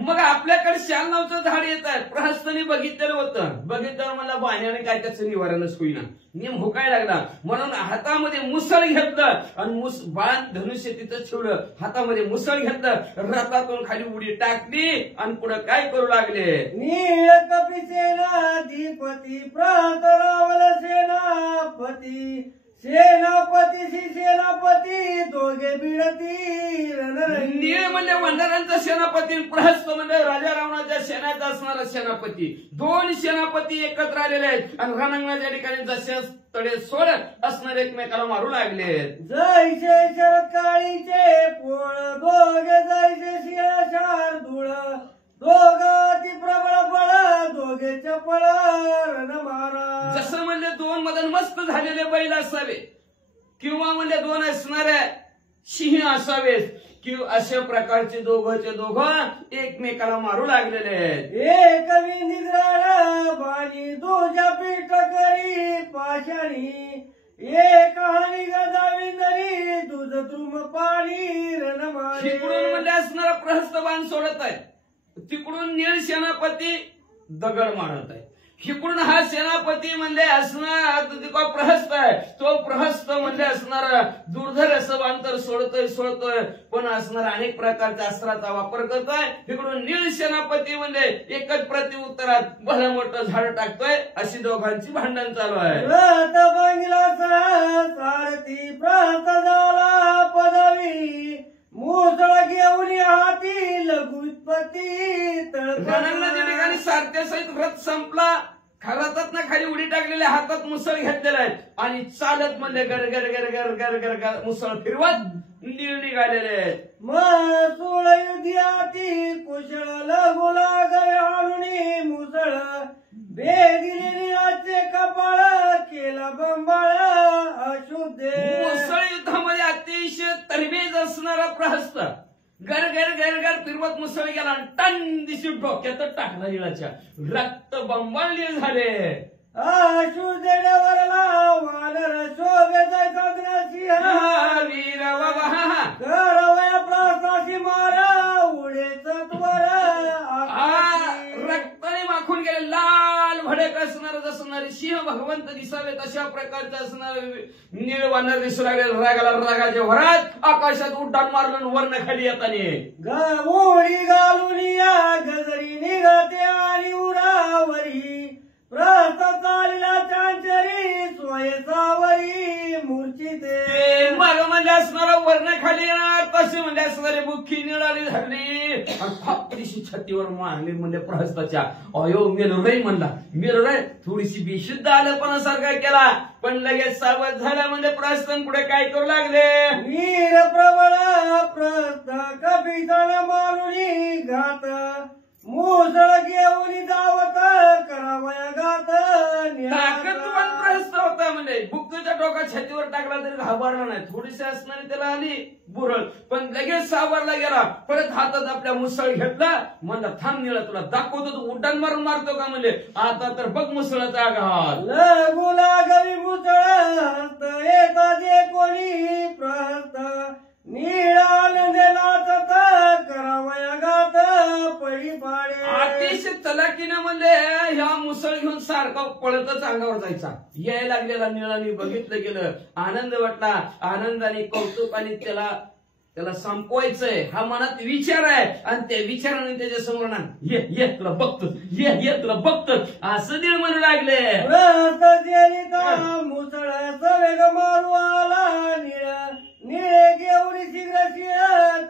मग आपल्याकडे शाल नावचं झाड येत आहे. प्रहस्तनी बघितलेलं होतं. बघितल्यावर मला बाण्याने काय त्याचं निवारणच होईना. नेम हुकायला लागला. म्हणून हातामध्ये मुसळ घेतलं आणि बाण धनुष्य तिथं ठेवलं. हातामध्ये मुसळ घेतलं, रथातून खाली उडी टाकली आणि पुढे काय करू लागले. नीळ कपी सेनाधिपती प्रहस्त रावल सेनापती. सेनापतीशी सेनापती दोघे भिडती रणरंगी. नीळ म्हणजे वानरांचा सेनापती, प्रहस्त म्हणजे राजा रावणाच्या सेनाचा असणारा सेनापती. दोन सेनापती एकत्र आलेले आहेत आणि रणांगणाच्या ठिकाणी जसे तडे सोडत असणारे एकमेकाला मारू लागले. जैसे शरद काळीचे पोळ दोघे जैसे शिळ शार्दूळ. दोघाती प्रबळ बळ दोघे चपळ रणमारा. जसं म्हणजे दोन मदन मस्त झालेले बैल असावे किंवा म्हणजे दोन असणाऱ्या सिंह असावेत किंवा अशा प्रकारचे दोघंचे दोघं एकमेकाला मारू लागलेले आहेत. एक निद्राळ बाणी दुजा पीठ करी पाषाणी. एक हानी गदाविंदरी दुध तुम पाणी रणमारे. तिकडून म्हणजे असणारा प्रहस्त बाण सोडत आहे, तिकडून नीळ सेनापती दगड मारत आहे. इकडून हा सेनापती म्हणजे असणार प्रहस्त आहे. तो प्रहस्त म्हणजे असणारा दुर्धर असं बांतर सोडतोय पण असणारा अनेक प्रकारच्या अस्त्राचा वापर करतोय. इकडून नीळ सेनापती म्हणजे एकच प्रत्युत्तरात भलं मोठं झाड टाकतोय. अशी दोघांची भांडण चालू आहे. रथ बंगला सारथी प्रहस्त झाला पदवी. मुसळ घेऊन हाती लघु उत्पत्ती रणांगणाच्या ठिकाणी सारथ्यासहित रथ संपला. रथात ना खाली उडी टाकलेल्या हातात मुसळ घेतलेला आहे आणि चालत म्हणजे गर गर गर गर गर गर गर मुसळ फिरवत नीळ निघालेले आहेत. मसूळ युद्धाती कुशळ लघु लागवे हाणुनी मुसळ. बेगिले निळाचे कपाळ केला बंबाळ अशुद्ध. मुसळ युद्धामध्ये अतिशय तरबेज असणारा प्रहस्त गर गर गर गर फिरवत मुसळ गेला आणि टन दिशी डोक्यात टाकला निळाच्या. रक्त बंबाळले झाले. अशुद्ध वरला वानर शोभे जायचा सिंह. वीर बाबा करवया प्रासाशी मारा उडे तत्वर. रक्ताने माखून गेले लाल भडक असणार असणारे सिंह भगवंत दिसावेत अशा प्रकारचे असणारे नीळ वानर दिसू लागले. रागाच्या भरात आकाशात उड्डाण मारलं वर्ण खाली येताना. उडी घालून या गजरी निघते आणि उरावरी. प्रस्त चालला चांचरी स्वयंसावरी मूर्छिते. माग म्हणजे असणारा वर्ण खाली येणार तसे म्हणजे असणारे बुक्की निळाली झाली आणि फापडीशी छातीवर मारली म्हणजे प्रहस्ताच्या. अयो मेलो रे म्हणला, मेलो रे. थोडीशी बेशुद्ध आल्यापणासारखा केला पण लगेच सावध झाला म्हणजे प्रहस्तन पुढे काय करू लागले. वीर प्रबळ प्रस्त कपितन मानुनी घात. मुसळ घेऊन जावत करावया घात. ताकदवान प्रहस्त होता म्हणजे बुक्कीच्या टोका छातीवर टाकला तरी घाबरला नाही. थोडीशी असणारी त्याला आली बुरळ पण लगेच सावरला गेला. परत हातात आपल्या मुसळ घेतला. म्हणला थांब निळा तुला दाखवतो, तू उड्डाण मारून मारतो का म्हणजे. आता तर बघ मुसळाचा आघात. लघु लागवी मुसळ येतात कोणी प्रहस्त. नीळानंदे नाचत करावया घात पडी पाडे. अतिशय चलाकीनं म्हणजे ह्या मुसळ घेऊन सारखा पळतच अंगावर जायचा. यायला लागलेला निळाने बघितलं गेलं, आनंद वाटला. आनंदाने कौतुक आणि त्याला संपवायचंय हा मनात विचार आहे आणि त्या विचाराने त्याच्या समोर ये तुला बघतो, ये तुला बघतो असं नीळ म्हणू लागले. मुसळ सवेग मारू आला निळ. निळे घेऊन शीघ्र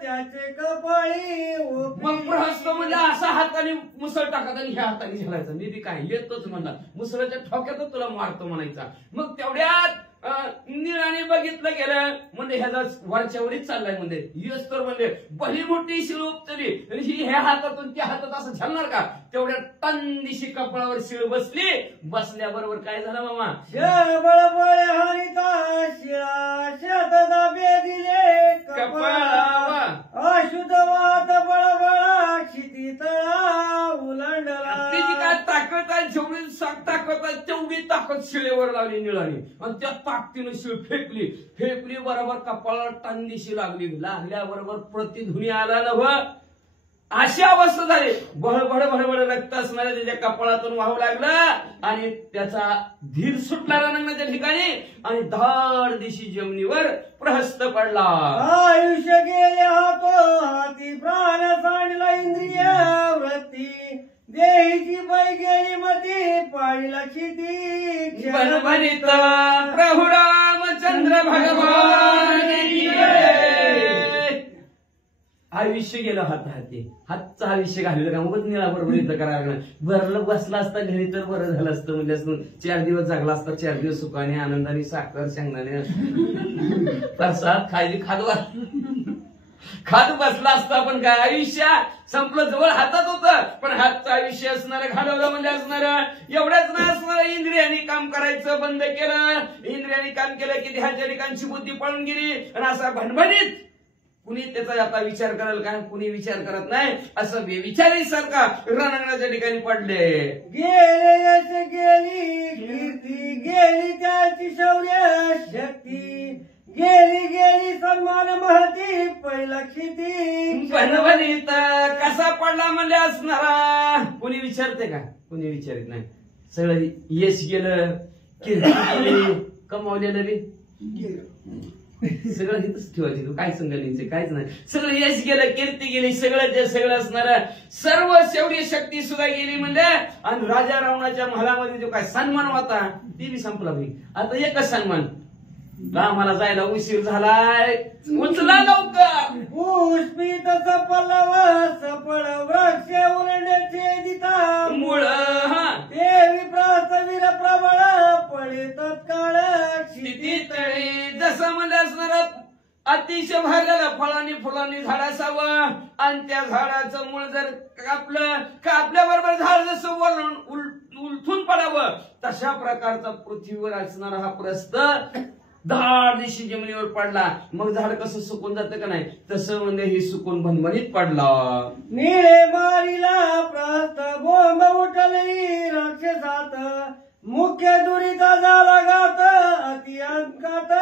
त्याचे कपाळी. मग प्रहस्त म्हणजे असा हाताने मुसळ टाकत आणि ह्या हाताने झेलायचा. निधी काय येतोच म्हणला, मुसळाच्या ठोक्यातच तुला मारतो म्हणायचा. मग तेवढ्यात निळाने बघितलं गेलं म्हणजे ह्याचा वरच्यावरच चाललाय म्हणजे यस तर म्हणजे भली मोठी शिळ उपचली ही ह्या हातातून त्या हातात असं झालणार का. तेवढ्या टन दिशी कपाळावर शिळ बसली. बसल्याबरोबर काय झालं मामा. बळबळ हरिता शिळा शतदा बेदिले कपाळावा. अशुद्ध वात बळबळ क्षिती तळा उलांडला. तिची काय ताकद ताकद आहे, जेवढी ताकद आहे तेवढी ताकद शिळेवर लावली निळाली आणि त्या ताकदीनं शिळ फेकली बरोबर कपाळाला टांगीशी लागल्याबरोबर प्रतिध्वनी आला नव. अशी अवस्था झाली. भडभड रक्त असणाऱ्या त्याच्या कपाळातून वाहू लागलं आणि त्याचा धीर सुटला रणांगणाच्या ठिकाणी आणि धाड दिशी जमिनीवर प्रहस्त पडला. आयुष्य गेले हाती प्राण सांडला इंद्रिय वृत्ती देहीची बाई गेली मती पाळीला क्षिती बनभरित प्रभु रामचंद्र भगवान की जय. आयुष्य गेलं हातचं आयुष्य घालवलं का मग निळा बरोबर इथं करायला लागलं. बरं बसला असता घरी तर बरं झालं असतं म्हणजे असं 4 दिवस जगला असता. 4 दिवस सुखाने आनंदाने साखर शेंगदाणे प्रसाद खायली खात बसला असता. पण काय आयुष्य संपलं, जवळ हातात होतं पण हातचं आयुष्य असणार घालवलं म्हणजे असणार. एवढंच नाही असणार, इंद्रियांनी काम करायचं बंद केलं. इंद्रियांनी काम केलं की देहाच्या ठिकाणची बुद्धी पळून गेली आणि असा भणभणीत कुणी त्याचा आता विचार करेल का? कुणी विचार करत नाही. असं बेविचारी सारखा रणांगणाच्या ठिकाणी पडले. गेले यश गेली कीर्ती गेली त्याची शौर्य शक्ती गेली सन्मान महती पहिला क्षिती बनवणीत कसा पडला म्हणजे असणारा. कुणी विचारते का? कुणी विचारित नाही. सगळं यश गेलं, कीर्ती गेली, कमावलेलं बी सगळं हिथच ठेवायचं. काय सांगायचं काहीच नाही. सगळं यश गेलं, कीर्ती गेली, सगळं असणार सर्व शेवटी शक्ती सुद्धा गेली म्हणजे. आणि राजा रावणाच्या महालामध्ये जो काय सन्मान होता ती बी संपला भाई. आता एकच सन्मान, रामाला जायला उशीर झालाय, उचला लवकर. पुष्पित सफळ वृक्ष उरण्याचे दिता मूळ देवी प्रस्तवीर प्रबळ पडे तत्काळ क्षिती तळी. जसं म्हणजे असणार अतिशय भरलेलं फळांनी फुलांनी झाड असावं आणि त्या झाडाचं मूळ जर कापल्याबरोबर झाड जसं वळून उलथून पडावं तशा प्रकारचा पृथ्वीवर असणारा हा प्रस्त धाड दिशी जमिनीवर पडला. मग झाड कसं सुकून जातं का नाही तसं म्हणजे ही सुकून भणभणीत पडला. निळे मारीला प्रस्त बोंब उठली राक्षसात मुख्य दुरीता झाला घात अति अंकात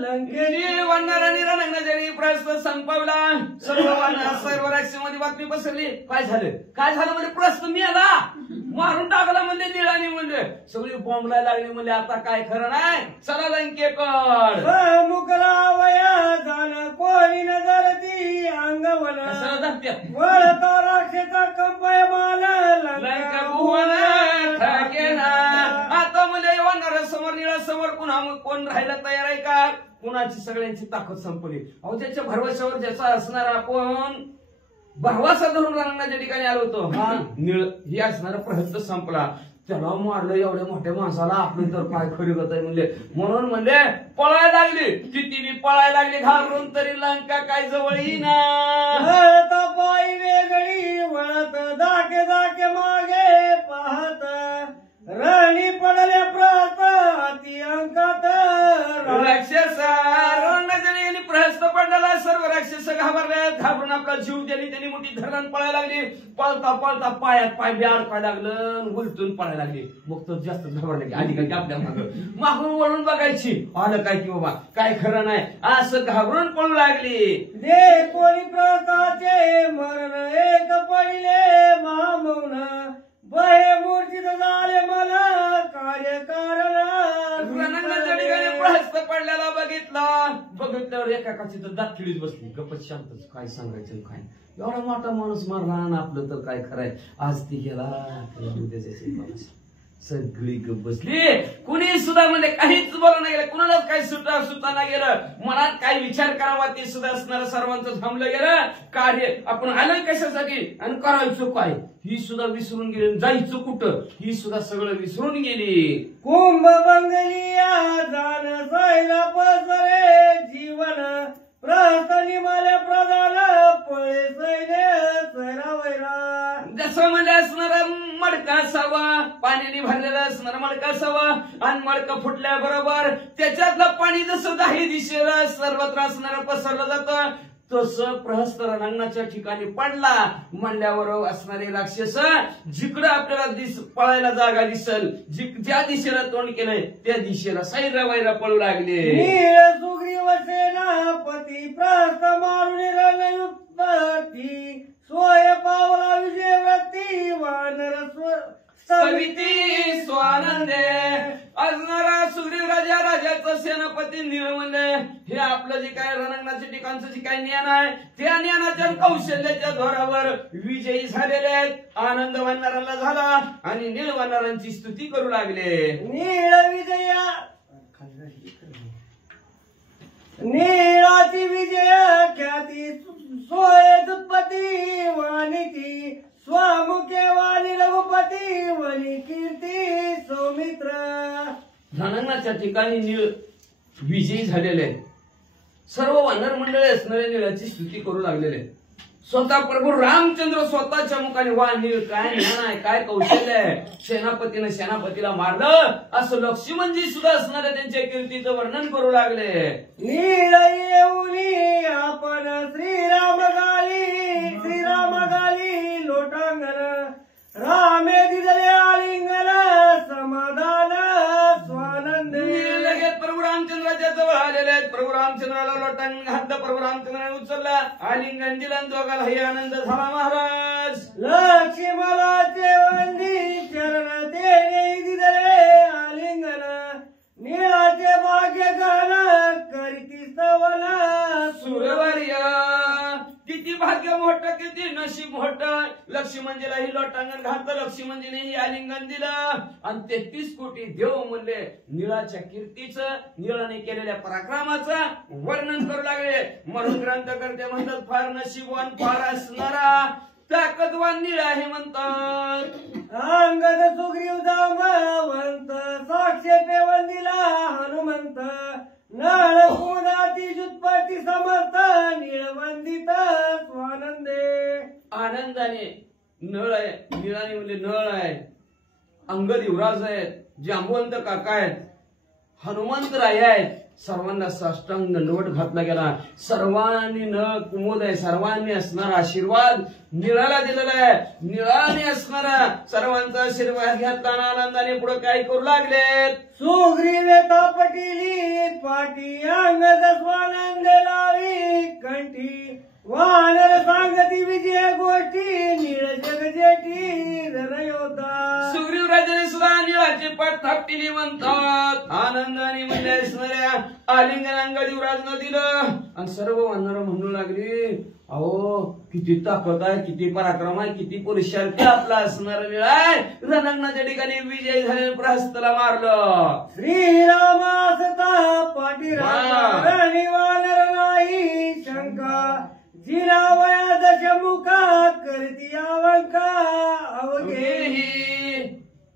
लंकेची वानरांनी रणांगणाच्या प्रस्त संपवला. सर्व राष्ट्रामध्ये बातमी पसरली. काय झालं म्हणजे प्रस्त मिळाला, मारून टाकला म्हणजे निळाने म्हणजे सगळी बॉम्बला लागली म्हणजे आता काय खरं नाही. चला लंकेकड मुकला वया झालं कोणी नजर ती अंगवल वळता राक्षसा कंपयमान लंका भुवन ठाकेना. आता म्हणजे वानरासमोर निळासमोर कोण राहायला तयार आहे का? कुणाची सगळ्यांची ताकद संपली. अहो त्याच्या भरवशावर ज्याचा असणारा आपण भावाचा धरून रणांगणाच्या ठिकाणी आलो होतो निळ ही असणारा प्रहस्त संपला. त्याला मारलं एवढ्या मोठ्या माणसाला आपलं तर काय खरी होत आहे म्हणून म्हणजे पळायला लागली. किती बी पळायला लागली घाबरून तरी लंका काय जवळ येईना. पायी वेगळी वळत दाके मागे पाहत राणी पडल्या प्रहस्त अति अंकात राक्षस रणांगणाच्या प्रहस्त पडलेला. सर्व राक्षस घाबरले, घाबरून आपला जीव दिली. त्यांनी मोठी धरण पळायला लागली. पळता पायात पाय बी अडकायला लागलं, उलटून पळायला लागली. मग तो जास्त घाबरला की आधी काय आपल्या मागून वळून बघायची आलं काय की बाबा काय खरं नाही असं घाबरून पळू लागली. दे कोणी प्रहस्ताचे मरण एक पडले महामौन बहे मूर्तीत झाले मला कार्यकारण रणांगणाच्या ठिकाणी प्रहस्त पडलेला बघितल्यावर एकाची तर दात खिळीत बसली. गप्पच शांतच काय सांगायचं काय एवढा मोठा माणूस मारला ना आपलं तर काय खरंय. आज ती गेला सगळी गप बसली. कुणी सुद्धा म्हणजे काहीच बोलणं नाही गेलं, कुणालाच काही सुद्धा गेलं. मनात काय विचार करावा ते सुद्धा असणारं सर्वांचं थांबलं गेलं. कार्य आपण आलं कशासाठी आणि करायचं काय ही सुद्धा विसरून गेली. जायचं कुठं ही सुद्धा सगळं विसरून गेली. कुंभ बंगलिया जाण सैला पसरे जीवन प्रहस्तनी मला प्रधान पळे सैन्य वैरा. जसं म्हणजे असणारा मडका असावा, पाण्याने भरलेला असणारा मडका असावा आणि मडका फुटल्याबरोबर त्याच्यातलं पाणी जसं दाही दिशेला सर्वत्र असणारं पसरलं जातं तस प्रहस्त रणांगणाच्या ठिकाणी पडला म्हणल्यावर असणारे राक्षस जिकडं आपल्याला पळायला जागा दिसल, ज्या दिशेला तोंड केलंय त्या दिशेला साईरा वायरा पळू लागले. नीळ सुग्रीव सेनापती प्रहस्त मारून रणयुत्पत्ती सोय पावला विजयव्रती वानर सविती स्वानंदे. असणारा सुग्रीव राजाचं सेनापती नीळ म्हणले हे आपलं जे काय रणांगणाच्या ठिकाणचं जे काय ज्ञान आहे त्या ज्ञानाच्या कौशल्याच्या जोरावर विजयी झालेले आहेत. आनंद वानरांना झाला आणि नीळ वानरांची स्तुती करू लागले. नीळ विजया नीळाची विजय ख्याती सोय दुत्पती वाणिती स्वामुखे वाणी रघुपती वनी कीर्ती सौमित्र. रणांगणाच्या ठिकाणी नीळ विजयी झालेले आहेत. सर्व वानर मंडळी असणाऱ्या नीळाची स्तुती करू लागलेले. स्वतः प्रभू रामचंद्र स्वतःच्या मुखाने वा नीळ काय ज्ञान आहे, काय कौशल्य आहे, सेनापतीनं सेनापतीला मारलं असं लक्ष्मणजी सुद्धा असणाऱ्या त्यांच्या कीर्तीचं वर्णन करू लागले. नीळ येऊनी आपण श्रीराम गाली लोटांगण रामे दिदले आलिंगन समाधान स्वानंद. लगेच प्रभू रामचंद्राच्या जवळ आलेले आहेत. प्रभू रामचंद्राला लोटांगण घातलं. प्रभू रामचंद्राने उचलला, आलिंगन दिलं, दोघाला हे आनंद झाला. महाराज लक्ष्मणाचे वंदी चरण तेने दिदले आलिंगन नीळाचे भाग्य गण करीती स्तवन सुरवर्य. किती भाग्य मोठं, किती नशीब मोठं. लक्ष्मणजीला ही लोटांगण घातलं, लक्ष्मणजीने ही आलिंगन दिलं आणि 33 कोटी देव म्हणले नीळाच्या कीर्तीचं, नीळाने केलेल्या पराक्रमाचं वर्णन करू लागले. म्हणून ग्रंथकर्ते म्हणतात फार नशीबवान, फार असणारा ताकदवान नीळ आहे म्हणतात. अंगद सुग्रीव जांबवंत साक्ष पेवंदिला हनुमंत नळ पुनाती जुत्पती समर्थ नीळवंदित स्वानंदे. आनंदाने नळ आहे, नीळाने म्हणजे नळ आहे, अंगद युवराज आहेत, जांबवंत काका आहेत, हनुमंत राय आहेत. सर्वांना साष्टांग दंडवट घातला गेला. सर्वांनी न कुमोद आहे, सर्वांनी असणारा आशीर्वाद निळाला दिलेला आहे. निळाने असणारा सर्वांचा आशीर्वाद घेतला. आनंदाने पुढे काय करू लागलेत. सुग्रीव तापटिली पाटी अंगद स्वानंद लावी कंठी वानर सांगती विजय गोष्टी नीळ जगजेठी रणयोद्धा. सुग्रीव राजाने सुद्धा नीळाची पाठ थापटिली म्हणतात. आनंदाने म्हणजे असणाऱ्या आलिंगन अंगद युवराजनं दिलं आणि सर्व वानर म्हणू लागली अहो किती ताकद आहे, किती पराक्रम आहे, किती पुरुषार्थी आपला असणार नीळ आहे. रणांगणाच्या ठिकाणी विजय झाले, प्रहस्तला मारलं. श्रीराम असता पाठीराणी वानर नाही शंका जिना वया दशमुखा करती आवंका अवघे.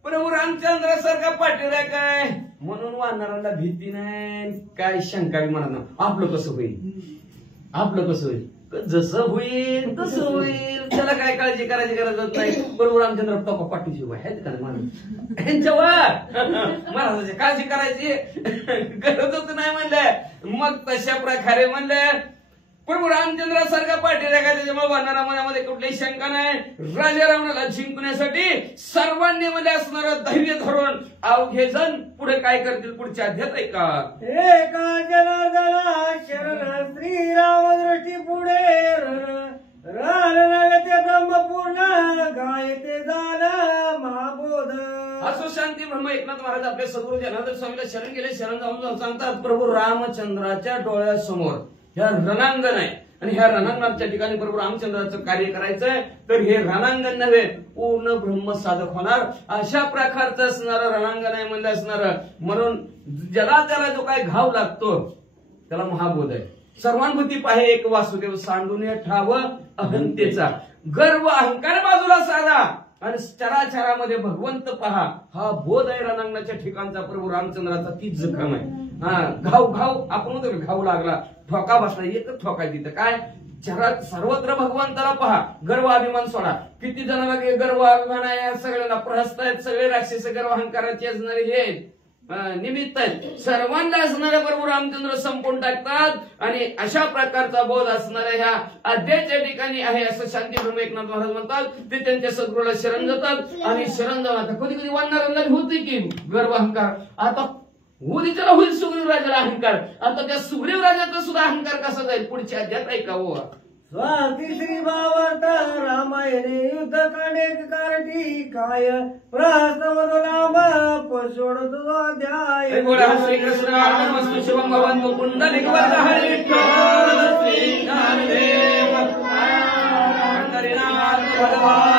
प्रभू रामचंद्रासारखा पाठीरा काय म्हणून वानरांना भीती नाही, काय शंका म्हणा. आपलं कसं होईल, आपलं कसं होईल, जसं होईल तसं होईल, त्याला काय काळजी करायची गरज नाही. प्रभू रामचंद्र टोका पाठीशी उभा आहेत का महाराजांची काळजी करायची गरजच नाही म्हणलं. मग तशा प्रकारे म्हणलं प्रभू रामचंद्रासारखा पाठीरा काय, त्याच्यामुळे वानरा मनामध्ये कुठलीही शंका नाही. राजा रावणाला जिंकण्यासाठी सर्वांनी मध्ये असणारं धैर्य धरून अवघे जण पुढे काय करतील पुढच्या अध्यात ऐका. एका जनार्दना शरण श्रीराम दृष्टी पुढे रण नगते ब्रह्मपूर्ण गायते जाण महाबोध. असो शांती ब्रह्म एकनाथ महाराज आपल्या सद्गुरू जनार्दन स्वामीला शरण गेले. शरण जाऊन सांगतात प्रभू रामचंद्राच्या डोळ्यासमोर ह्या रणांगण आहे आणि ह्या रणांगणाच्या ठिकाणी प्रभू रामचंद्राचं कार्य करायचंय. तर हे रणांगण नव्हे, पूर्ण ब्रह्म साधक होणार अशा प्रकारचं असणारं रणांगण आहे म्हणजे असणारं. म्हणून ज्याला त्याला जो काही घाव लागतो त्याला महाबोध आहे. सर्वांभूती पाहे एक वासुदेव सांडून ठाव अहंतेचा. गर्व अहंकार बाजूला सारा आणि चराचरामध्ये भगवंत पहा, हा बोध आहे रणांगणाच्या ठिकाणचा प्रभू रामचंद्राचा. तीच जखम आहे. घाव घाव आपण म्हणतो घाव लागला, ठोका बसला, एकच ठोका तिथं काय जगात सर्वत्र भगवंताला पहा. गर्व अभिमान सोडा. किती जणांना गर्व अभिमान आहे, सगळ्यांना प्रहस्त आहेत, सगळे राक्षस गर्व अहंकाराचे असणारे हे निमित्त आहेत. सर्वांना असणाऱ्या बरोबर रामचंद्र संपून टाकतात आणि अशा प्रकारचा बोध असणाऱ्या ह्या अध्यायाच्या ठिकाणी आहे असं शांतीब्रह्म एकनाथ महाराज म्हणतात. ते त्यांच्या सद्गुरूला शरण जातात आणि शरण जातात. कधी कधी वानरांना होते की गर्व अहंकार. आता होईल त्याला होईल सुग्रीव राजाला अहंकार. आता त्या सुग्रीव राजाचा सुद्धा अहंकार कसा जाईल पुढच्या अध्यायात ऐकावं. स्वाती श्री भावार्थ रामायणे युद्ध कांडे कारटी काय प्रस्तव लांब पशोडतो अध्याय. बोला श्रीकृष्ण अर्पणमस्तु. शिवम भवन्तु पुंडलिक वरदहरि विठ्ठल श्री ज्ञानदेव पंढरीनाथ भगवान